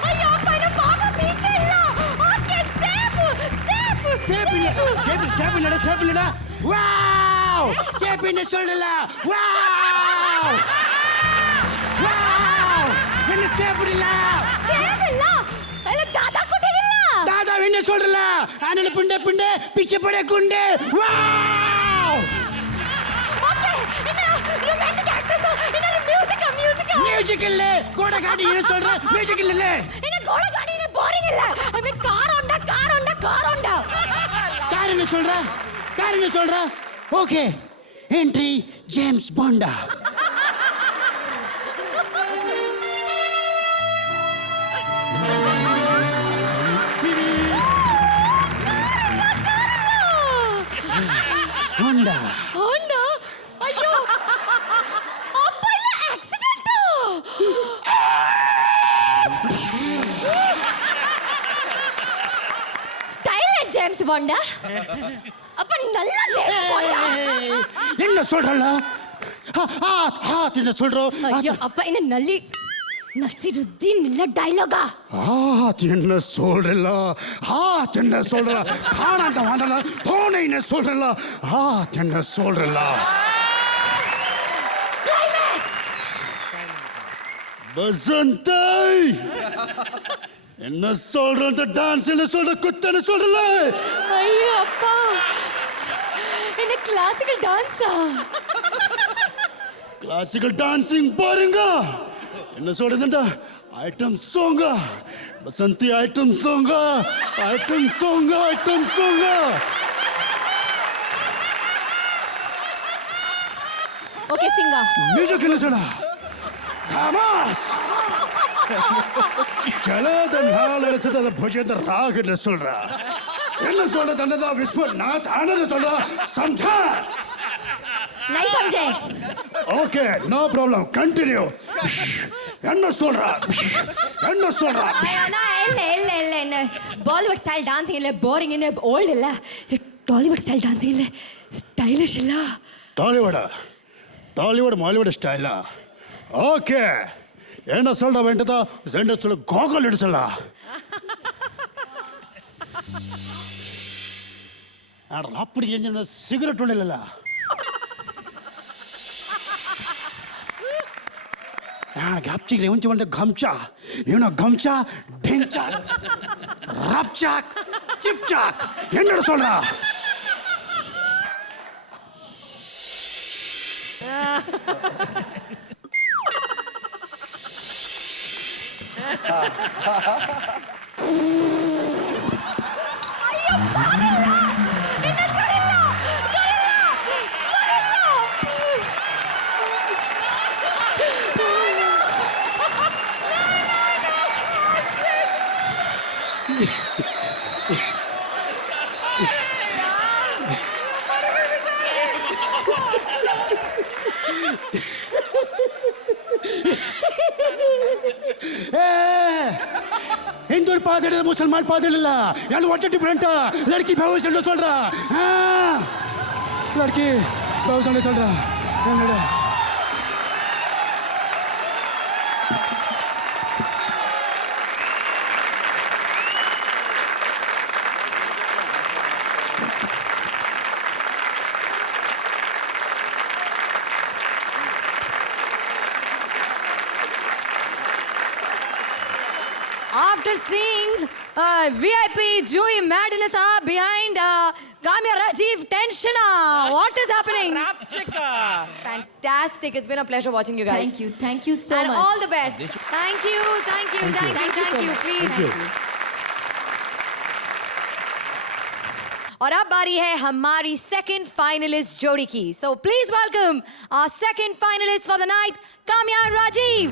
अయ్యో పైన బాబా పీछे ಇಲ್ಲ ఓకే సేఫ్ இல்லடா வாவ் சேஃப் என்ன சொல்றல வாவ் என்ன சேஃப் இல்ல ಅಲ್ಲ ದಾದಾ ಕೊಟ್ಟಿಲ್ಲ ದಾದಾ என்ன சொல்றல ಆನಲ ಪಿಂಡೆ ಪಿಚ್ಚೆ ಪಡೆ ಗುಂಡೆ ವಾವ್ ಓಕೆ ಇನ್ನ ರೊಮ್ಯಾಂಟಿಕ್ ಆಕ್ಟರ್ಸ್ ಇನ್ನ ಮ್ಯೂಸಿಕ್ ಇಲ್ಲ ಗೋಡ ಗಾಡಿ ಏನು சொல்ற ಮ್ಯೂಸಿಕ್ ಇಲ್ಲ ಇನ್ನ ಗೋಡ ಗಾಡಿ ಇನ್ನ ಬೋರಿಂಗ್ ಇಲ್ಲ ಅವೆ ಕಾರ್ ಹೊಂಡ ಕಾರ್ என்ன சொல்ற ஓகே என்ட்ரி ஜேம்ஸ் பாண்டா ಹೋಂಡಾ ಅಯ್ಯೋ ಅಪ್ಪ ಇಲ್ಲ ಆಕ್ಸಿಡೆಂಟ್ ಸ್ಟೈಲ್ ಜೇಮ್ಸ್ ಬಾಂಡಾ அப்ப நல்ல ஜேம்ஸ் பாண்டா என்ன சொல்றல என்ன சொல்றோ ஐயோ அப்ப என்ன நல்லி நசிருத்தீன் இல்ல டயலாகா என்ன சொல்றல என்ன சொல்றல காணாத வந்தல தோணை என்ன சொல்றல என்ன சொல்றல கிளைமாக்ஸ் பசந்தை என்ன சொல்ற அந்த டான்ஸ் என்ன சொல்ற குத்தன சொல்றல ஐயோ அப்பா என்ன கிளாசிக்கல் டான்ஸா கிளாசிக்கல் டான்சிங் பாருங்க என்ன சொல்றதுண்டா item song Basanti item song okay சிங்கா மியூசிக் என்ன சொல்றா காமாஸ் ஜலத நாள் எடுத்தத புஜேந்திர ராக் என்ன சொல்றா என்ன சொல்றது அந்த விஸ்வநாத் ஆனந்த சொல்றா சம்ஜா नहीं समझे ஓகே நோ ப்ராப்ளம் கண்டினியூ என்ன சொல்றா ना ಇಲ್ಲ என்ன ಬಾಲಿವುಡ್ ಸ್ಟೈಲ್ டான்சிங் இல்ல போரிங் என்ன ஓல்ட் இல்ல டாலிவுட் ஸ்டைல் டான்சிங் இல்ல ஸ்டைலிஷ் இல்ல டாலிவுட் மாலிவுட் ஸ்டைலா ஓகே என்ன சொல்ற வேண்டதா ரெண்டு சொல்ல கோகல் எடுசலா அப்படி என்ன சிகரெட் ஒண்ணு இல்ல ಗಾಪ್ಚಿಗೆ ಒಂಚ ಒಂದು ಗಮ್ಚ ಇವನ ಗಮ್ಚ ಡೆಂಚಾಕ್ ರಪ್ಚಾಕ್ ಚಿಪ್ಚಾಕ್ என்னோட சொல்றா ಹಿಂದೂ ಪಾದಡ ಮುಸಲ್ಮಾನ್ ಪಾದಳಿಲ್ಲ ಎರಡು ಹೊಟ್ಟೆ ಡಿಫ್ರೆಂಟ್ ಲಡ್ಕಿ ಭಾವ ಸಂಡು ಸೊಲ್ರ ಲಡ್ಕಿ ಭಾವ ಸಂಡು ಸೊಲ್ರ Kannada After seeing VIP Joey Madness behind Kamya Rajiv Tensiona, what is happening? Fantastic. It's been a pleasure watching you guys. Thank you so and much. all the best. Thank you. Please. और अब बारी है हमारी second finalist जोड़ी की. So please welcome our second finalist for the night, Kamya Rajiv.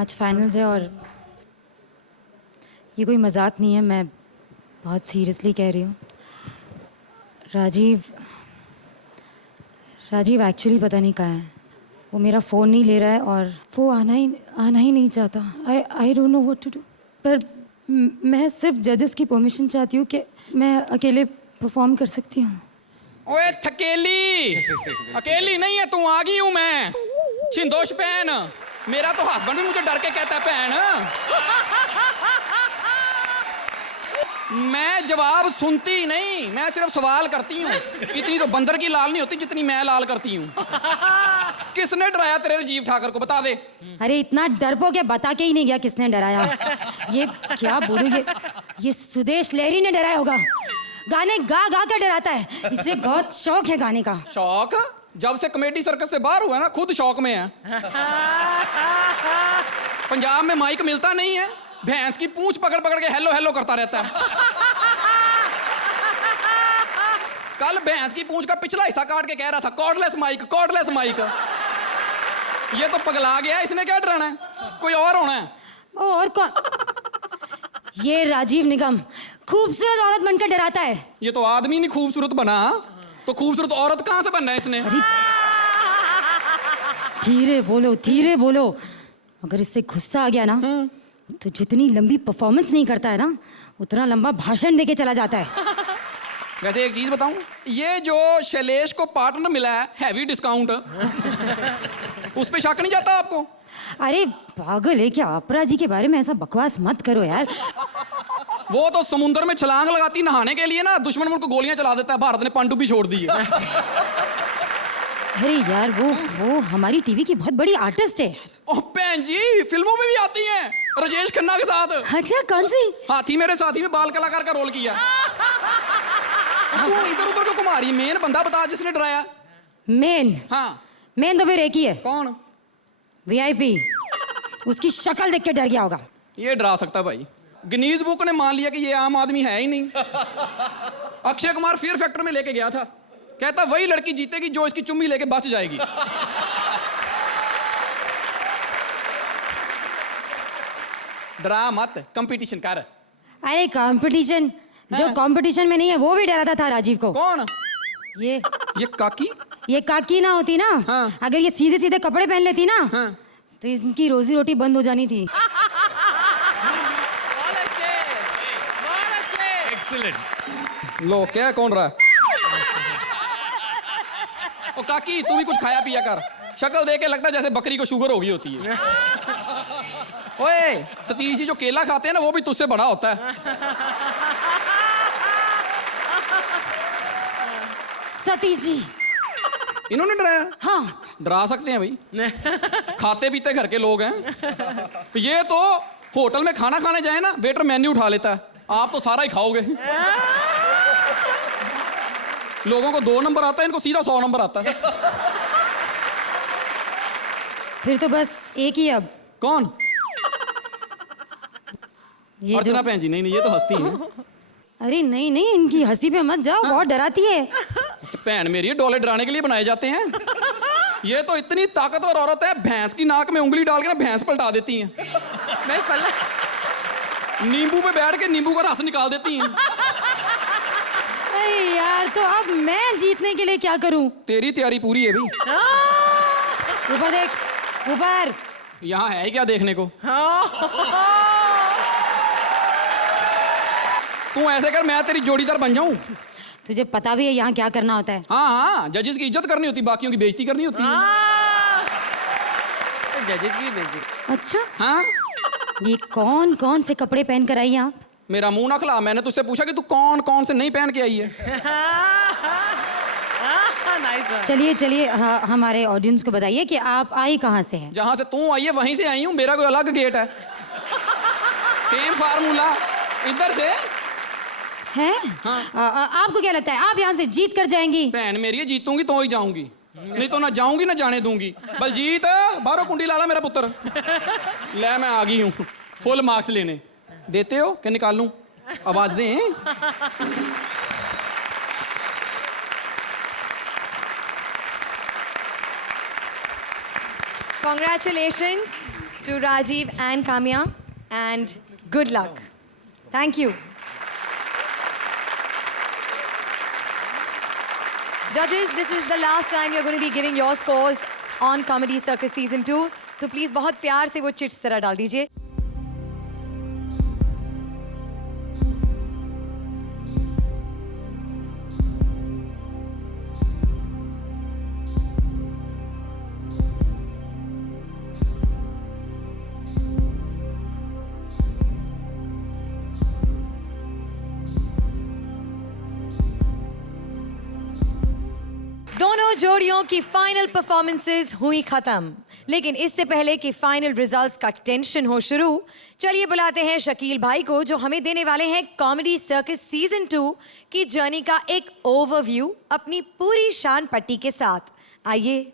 आज finals है और ये कोई मजाक नहीं है, मैं बहुत सीरियसली कह रही हूँ. राजीव एक्चुअली पता नहीं कहाँ है. वो मेरा फ़ोन नहीं ले रहा है और वो आना ही नहीं चाहता. I don't know what to do. पर मैं सिर्फ जजेस की परमिशन चाहती हूँ कि मैं अकेले परफॉर्म कर सकती हूँ. ओए थकेली, अकेली नहीं है तू, आ गई हूँ मैं. छिंदोश बहन, मेरा तो हस्बैंड भी मुझे डर के कहता है बहन. मैं जवाब सुनती ही नहीं, मैं सिर्फ सवाल करती हूँ. इतनी तो बंदर की लाल नहीं होती जितनी मैं लाल करती हूँ. किसने डराया तेरे राजीव ठाकर को, बता दे. अरे इतना डरपोक है, बता के ही नहीं गया किसने डराया. ये क्या बोलूं, ये सुदेश लहरी ने डराया होगा. गाने गा कर डराता है. इसे बहुत शौक है गाने का. शौक? जब से कॉमेडी सर्कस से बाहर हुआ ना खुद शौक में है. पंजाब में माइक मिलता नहीं है, भैंस की पूंछ पकड़ के हेलो हेलो करता रहता है. कल भैंस की पूंछ का पिछला हिस्सा काट के कह रहा था कॉर्डलेस माइक. ये तो पगला गया. इसने क्या डराना है, कोई और होना है. और कौन? ये राजीव निगम खूबसूरत औरत बनकर डराता है. ये तो आदमी नहीं खूबसूरत बना, तो खूबसूरत औरत कहां से बनना है इसने. धीरे बोलो. अगर इससे गुस्सा आ गया ना तो जितनी लंबी परफॉर्मेंस नहीं करता है ना उतना लंबा भाषण देके चला जाता है. वैसे एक चीज बताऊं, ये जो शैलेश को पार्टनर मिला है हैवी डिस्काउंट, उस पे शक नहीं जाता आपको? अरे पागल है क्या, अपरा जी के बारे में ऐसा बकवास मत करो यार. वो तो समुद्र में छलांग लगाती नहाने के लिए ना, दुश्मन मुल्क को गोलियां चला देता है. भारत ने पनडुब्बी छोड़ दी है. अरे यार वो हमारी टीवी की बहुत बड़ी आर्टिस्ट है. ओह बहन जी, फिल्मों में भी आती हैं राजेश खन्ना के साथ. अच्छा कौन सी? हाथी मेरे साथी में बाल कलाकार का रोल किया. तू इधर उधर को घुमा रही. मेन बंदा बता जिसने डराया. मेन? हाँ मेन तो फिर एक ही है. कौन? वीआईपी. उसकी शक्ल देख के डर गया होगा. ये डरा सकता भाई. गिनीज बुक ने मान लिया कि ये आम आदमी है ही नहीं. अक्षय कुमार फियर फैक्टर में लेके गया था, कहता वही लड़की जीतेगी जो इसकी चुम्मी लेके बच जाएगी. डरा मत, कंपटीशन कर. अरे कंपटीशन जो कंपटीशन में नहीं है वो भी डराता था राजीव को. कौन? ये काकी. ये काकी ना होती ना, हाँ. अगर ये सीधे सीधे कपड़े पहन लेती ना, हाँ. तो इनकी रोजी रोटी बंद हो जानी थी. एक्सीलेंट. लो क्या कौन रहा? ओ काकी तू भी कुछ खाया पिया कर. शक्ल देख के लगता है जैसे बकरी को शुगर हो गई होती है. ओए सतीश जी जो केला खाते हैं ना वो भी तुझसे बड़ा होता है. सतीश जी इन्होंने डराया? हाँ. डरा सकते हैं भाई, खाते पीते घर के लोग हैं. ये तो होटल में खाना खाने जाए ना, वेटर मेन्यू उठा लेता है. आप तो सारा ही खाओगे. लोगों को 2 नंबर आता है, इनको सीधा 100 नंबर आता है. फिर तो बस एक ही अब। कौन? ये अर्चना बहन जी। नहीं नहीं, ये तो हंसती हैं। अरे नहीं नहीं, इनकी हंसी पे मत जाओ, बहुत डराती है। तो बहन मेरी, डोले डराने के लिए बनाए जाते हैं। ये तो इतनी ताकतवर औरत है, भैंस की नाक में उंगली डाल के ना भैंस पलटा देती हैं। नींबू पे बैठ के नींबू का रस निकाल देती हैं। अरे यार, तो अब मैं जीतने के लिए क्या करूं? तेरी तैयारी पूरी है भाई। ऊपर देख, ऊपर। यहाँ है ही क्या देखने को? तू ऐसे कर, मैं तेरी जोड़ीदार बन जाऊं। तुझे पता भी है यहाँ क्या करना होता है? हाँ हाँ, जजेस की इज्जत करनी होती, बाकियों की बेइज्जती करनी होती है। जजेस की बेइज्जती। अच्छा हाँ, ये कौन कौन से कपड़े पहन कर आई आप? मेरा मुंह ना खिला, मैंने तुझसे पूछा कि तू कौन कौन से नहीं पहन के आई है। चलिए चलिए, हमारे ऑडियंस को बताइए कि आप आई कहाँ से हैं? जहाँ से तू आई है वहीं से आई हूँ, मेरा कोई अलग गेट है। सेम फार्मूला, इधर से हैं? हाँ। आपको क्या लगता है आप यहाँ से जीत कर जाएंगी? बहन मेरी, जीतूंगी तो ही जाऊंगी, नहीं तो ना जाऊंगी ना जाने दूंगी। बलजीत, बारो कुंडी लाला मेरा पुत्र। ले मैं आ गई हूँ फुल मार्क्स लेने। देते हो कि निकालूं आवाजें? Congratulations to Rajiv and Kamya, and good luck. Thank you. Judges, this is the last time you're going to be giving your scores on Comedy Circus Season 2. तो प्लीज बहुत प्यार से वो चिट्स तरह डाल दीजिए। दोनों जोड़ियों की फाइनल परफॉर्मेंसेस हुई खत्म, लेकिन इससे पहले कि फाइनल रिजल्ट्स का टेंशन हो शुरू, चलिए बुलाते हैं शकील भाई को, जो हमें देने वाले हैं कॉमेडी सर्कस सीजन 2 की जर्नी का एक ओवरव्यू अपनी पूरी शान पट्टी के साथ। आइए।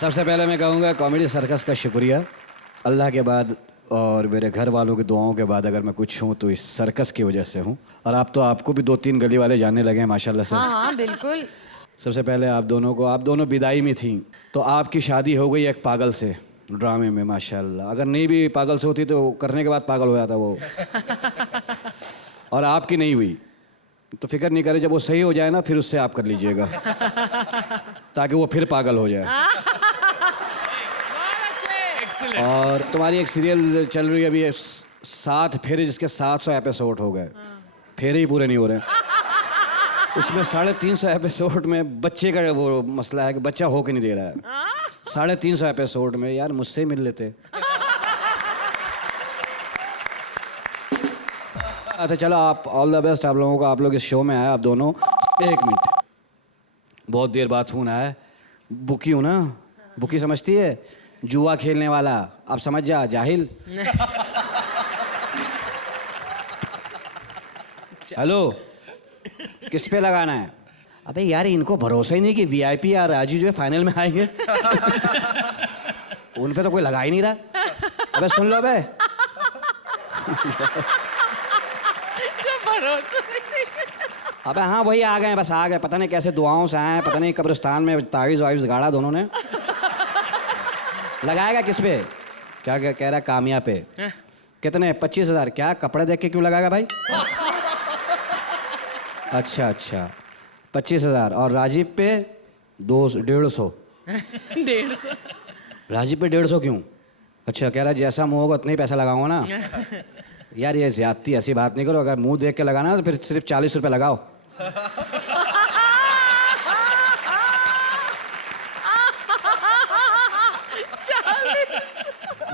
सबसे पहले मैं कहूँगा कॉमेडी सर्कस का शुक्रिया। अल्लाह के बाद और मेरे घर वालों की दुआओं के बाद अगर मैं कुछ हूँ तो इस सर्कस की वजह से हूँ। और आप तो आपको भी 2-3 गली वाले जानने लगे हैं माशाल्लाह से। हाँ हाँ बिल्कुल। सबसे पहले आप दोनों विदाई में थी, तो आपकी शादी हो गई एक पागल से ड्रामे में माशाल्लाह। अगर नहीं भी पागल से होती तो करने के बाद पागल हो जाता वो। और आपकी नहीं हुई तो फिक्र नहीं करे, जब वो सही हो जाए ना फिर उससे आप कर लीजिएगा ताकि वो फिर पागल हो जाए। और तुम्हारी एक सीरियल चल रही है अभी 7 फेरे, जिसके 700 एपिसोड हो गए, फेरे ही पूरे नहीं हो रहे। उसमें 350 एपिसोड में बच्चे का वो मसला है कि बच्चा हो के नहीं दे रहा है। 350 एपिसोड में यार मुझसे मिल लेते। अच्छा चलो, आप ऑल द बेस्ट आप लोगों को। आप लोग इस शो में आए आप दोनों। 1 मिनट, बहुत देर बाद फोन आया। बुकी हूँ ना, बुकी समझती है, जुआ खेलने वाला। आप समझ जा जाहिल। हेलो, किस पे लगाना है? अबे यार इनको भरोसा ही नहीं कि वीआईपी या राजू जो है फाइनल में आएंगे। उन पे तो कोई लगा ही नहीं रहा। अबे सुन लो बे। अबे हाँ वही आ गए, बस आ गए। पता नहीं कैसे दुआओं से आए, पता नहीं कब्रिस्तान में तावीज़ वावीज़ गाड़ा दोनों ने। लगाएगा किस पे? क्या कह रहा है? कामिया पे। कितने? 25,000। क्या कपड़े देख के क्यों लगाएगा भाई? अच्छा 25,000। और राजीव पे 150। 150। राजीव पे 150 क्यों? अच्छा कह रहा है जैसा मुँह होगा उतना ही पैसा लगाऊंगा ना। यार ये ज्यादती, ऐसी बात नहीं करो। अगर मुंह देख के लगाना तो फिर सिर्फ 40 रुपये लगाओ।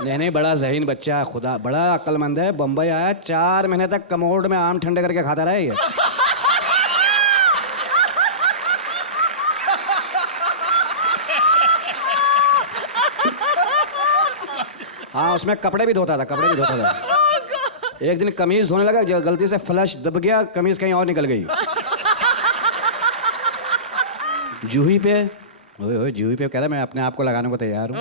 नहीं बड़ा ज़हीन बच्चा है, खुदा बड़ा अक्लमंद है। बम्बई आया 4 महीने तक कमोड में आम ठंडे करके खाता रहा है ये। हाँ उसमें कपड़े भी धोता था। एक दिन कमीज धोने लगा, गलती से फ्लश दब गया, कमीज कहीं और निकल गई। जूही पे ओए ओए जूही पे कह रहा मैं अपने आप को लगाने को तैयार हूँ।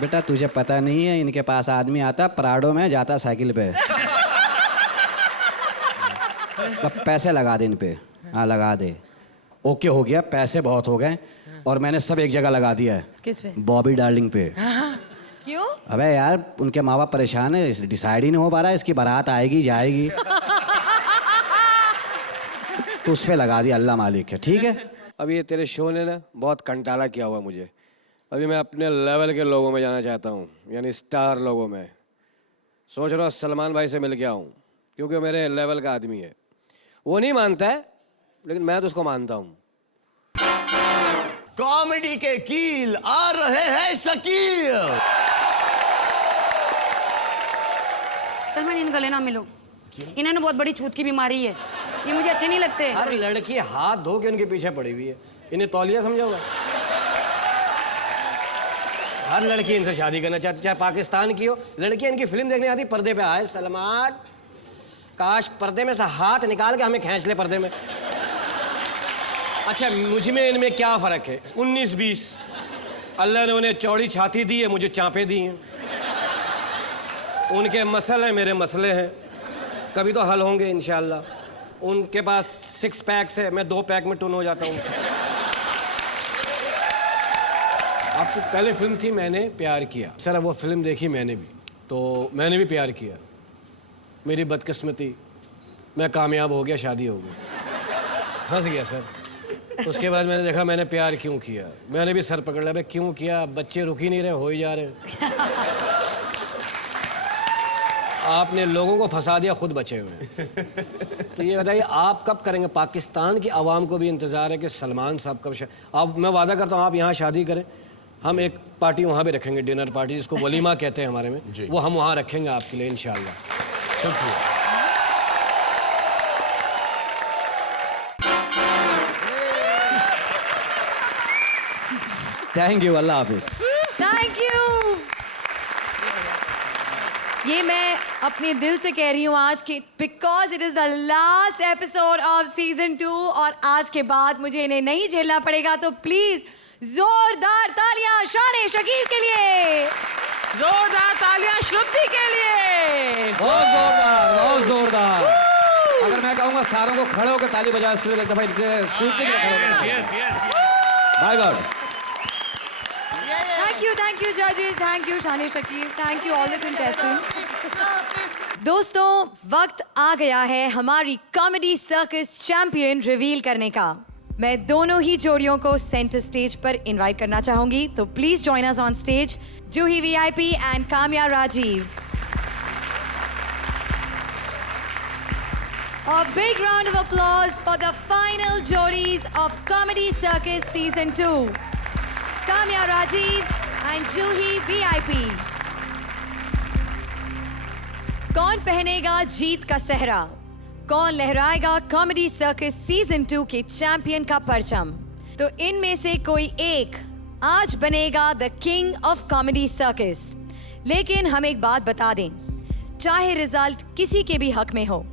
बेटा तुझे पता नहीं है, इनके पास आदमी आता पराडो में, जाता साइकिल पे। अब पैसे लगा दे इन पे। हाँ लगा दे। ओके हो गया, पैसे बहुत हो गए और मैंने सब एक जगह लगा दिया है। किस पे? बॉबी डार्लिंग पे। क्यों? अबे यार उनके माँ बाप परेशान है, डिसाइड ही नहीं हो पा रहा है, इसकी बारात आएगी जाएगी। तो उस पे लगा दिया, अल्लाह मालिक है। ठीक है। अब ये तेरे शो ने ना बहुत कंटाला किया हुआ मुझे। अभी मैं अपने लेवल के लोगों में जाना चाहता हूँ, यानी स्टार लोगों में। सोच रहा हूँ सलमान भाई से मिल के आऊँ, क्योंकि मेरे लेवल का आदमी है। वो नहीं मानता है, लेकिन मैं तो उसको मानता हूँ। कॉमेडी के कील आ रहे हैं शकील। सलमान इन गले ना मिलो, इन्होंने बहुत बड़ी छूत की बीमारी है, ये मुझे अच्छे नहीं लगते। हर लड़की हाथ धो के उनके पीछे पड़ी हुई है, इन्हें तौलिया समझा होगा। हर लड़की इनसे शादी करना चाहती, चाहे पाकिस्तान की हो। लड़की इनकी फिल्म देखने आती, पर्दे पे आए सलमान, काश पर्दे में से हाथ निकाल के हमें खींच ले पर्दे में। अच्छा मुझ में इनमें क्या फ़र्क है? 19-20। अल्लाह ने उन्हें चौड़ी छाती दी है, मुझे चाँपे दी हैं। उनके मसले मेरे मसले हैं, कभी तो हल होंगे इंशाल्लाह। उनके पास 6 पैक्स है, मैं 2 पैक में टून हो जाता हूँ। आपकी पहले फिल्म थी मैंने प्यार किया, सर वो फिल्म देखी मैंने भी, तो मैंने भी प्यार किया। मेरी बदकिस्मती, मैं कामयाब हो गया, शादी हो गई, फंस गया सर। उसके बाद मैंने देखा मैंने प्यार क्यों किया, मैंने भी सर पकड़ लिया, भाई क्यों किया, बच्चे रुक ही नहीं रहे, हो ही जा रहे। आपने लोगों को फंसा दिया, खुद बचे हुए। तो ये बताइए आप कब करेंगे? पाकिस्तान की आवाम को भी इंतज़ार है कि सलमान साहब कब आप, मैं वादा करता हूँ आप यहाँ शादी करें, हम एक पार्टी वहाँ भी रखेंगे, डिनर पार्टी जिसको वलीमा कहते हैं हमारे में, वो हम वहाँ रखेंगे आपके लिए इंशाल्लाह। शुक्रिया। Thank you, Allah Hafiz. Thank you. ये मैं अपने दिल से कह रही हूँ आज कि because it is the last episode off season 2 और आज के बाद मुझे इन्हें नहीं झेलना पड़ेगा, तो प्लीज जोरदार तालियां शान शकील के लिए, जोरदार तालियां श्रुति के लिए। बहुत जोरदार, बहुत जोरदार। अगर मैं कहूँगा सारों को खड़े होकर ताली बजाओ, इसके लिए लगता भाई श्रुति के लिए खड़े होकर। My God. थैंक यू जजेस, थैंक यू शान Shakeel, thank you all the contestants. दोस्तों वक्त आ गया है हमारी कॉमेडी सर्कस चैंपियन रिवील करने का। मैं दोनों ही जोड़ियों को सेंटर स्टेज पर इनवाइट करना चाहूंगी, तो please join us on stage, Juhi VIP and Kamya Rajeev. A big round of applause for the final jodis of Comedy Circus Season 2. Kamya Rajiv and Juhi VIP. कौन पहनेगा जीत का सेहरा? कौन लहराएगा कॉमेडी सर्कस सीजन 2 के चैंपियन का परचम? तो इनमें से कोई एक आज बनेगा the king of comedy circus. लेकिन हम एक बात बता दें, चाहे रिजल्ट किसी के भी हक में हो,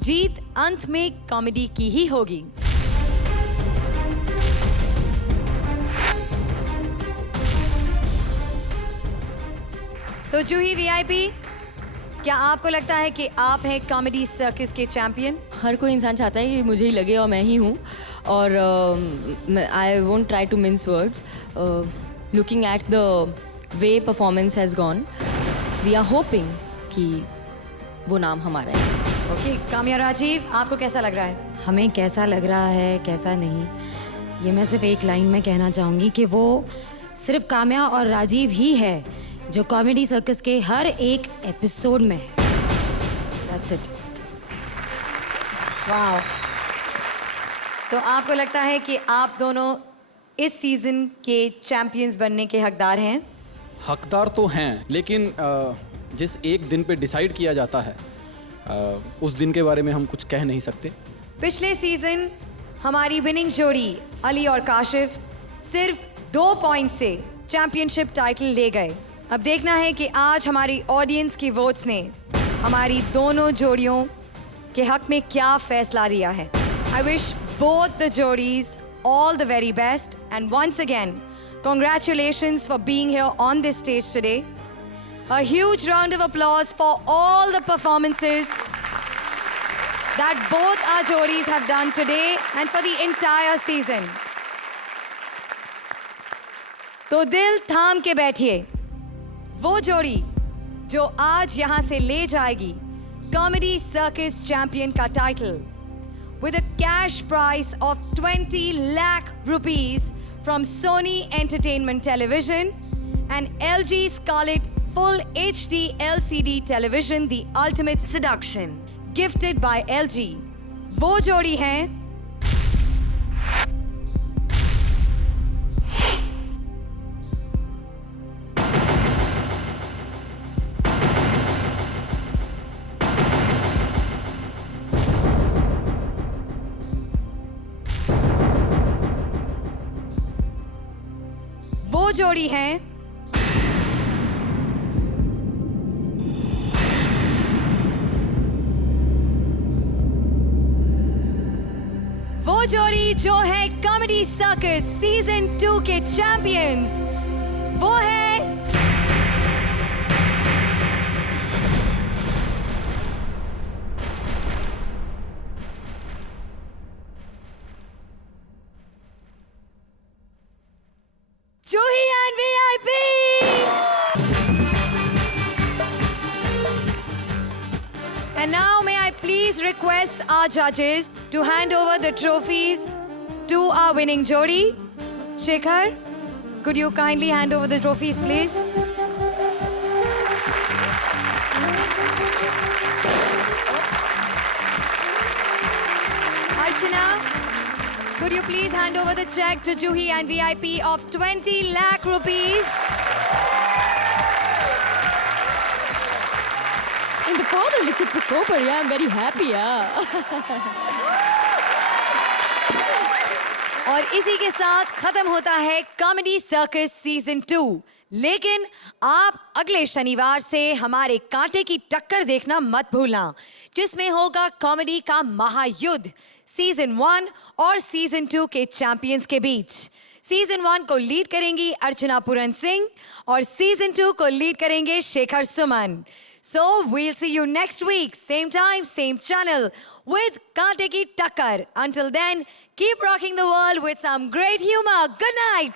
जीत अंत में कॉमेडी की ही होगी। तो जूही वीआईपी, क्या आपको लगता है कि आप हैं कॉमेडी सर्कस के चैंपियन? हर कोई इंसान चाहता है कि मुझे ही लगे और मैं ही हूँ, और I won't try to mince words. Looking at the way performance has gone, we are hoping कि वो नाम हमारा है। ओके, काम्या राजीव, आपको कैसा लग रहा है? हमें कैसा लग रहा है कैसा नहीं, ये मैं सिर्फ एक लाइन में कहना चाहूँगी कि वो सिर्फ काम्या और राजीव ही है जो कॉमेडी सर्कस के हर एक एपिसोड में है। That's it. वाओ। तो आपको लगता है कि आप दोनों इस सीजन के चैंपियंस बनने के हकदार हैं? हकदार तो हैं, लेकिन जिस एक दिन पे डिसाइड किया जाता है उस दिन के बारे में हम कुछ कह नहीं सकते। पिछले सीजन हमारी विनिंग जोड़ी अली और काशिफ सिर्फ 2 पॉइंट से चैंपियनशिप टाइटल ले गए। अब देखना है कि आज हमारी ऑडियंस की वोट्स ने हमारी दोनों जोड़ियों के हक में क्या फैसला लिया है। I wish both the जोड़ीज all the very best. And once again, congratulations for being here on this stage today. A huge round of applause for all the performances that both our jodis have done today and for the entire season. तो दिल थाम के बैठिए, वो जोड़ी जो आज यहाँ से ले जाएगी कॉमेडी सर्कस चैंपियन का title with a cash prize of 20 lakh rupees from Sony Entertainment Television and LG Scarlett Full HD LCD Television, the ultimate seduction, gifted by LG. वो जोड़ी हैं वो जोड़ी हैं वो जोड़ी जो है कॉमेडी सर्कस सीजन 2 के चैंपियंस, वो है Juhi and VIP. And now may I please request our judges to hand over the trophies to our winning jodi. Shekhar, could you kindly hand over the trophies, please? Archana, could you please hand over the check to Juhi and VIP of 20 lakh rupees? And the father Richard Cooper, yeah, I'm very happy, yeah. और इसी के साथ खत्म होता है comedy circus season 2। लेकिन आप अगले शनिवार से हमारे कांटे की टक्कर देखना मत भूलना, जिसमें होगा कॉमेडी का महायुद्ध सीजन 1 और सीजन 2 के चैंपियंस के बीच। सीजन 1 को लीड करेंगी अर्चना पूरन सिंह और सीजन 2 को लीड करेंगे Shekhar Suman. So we'll see you next week, same time, same channel with Kaante Ki Takkar. Until then, keep rocking the world with some great humor. Good night.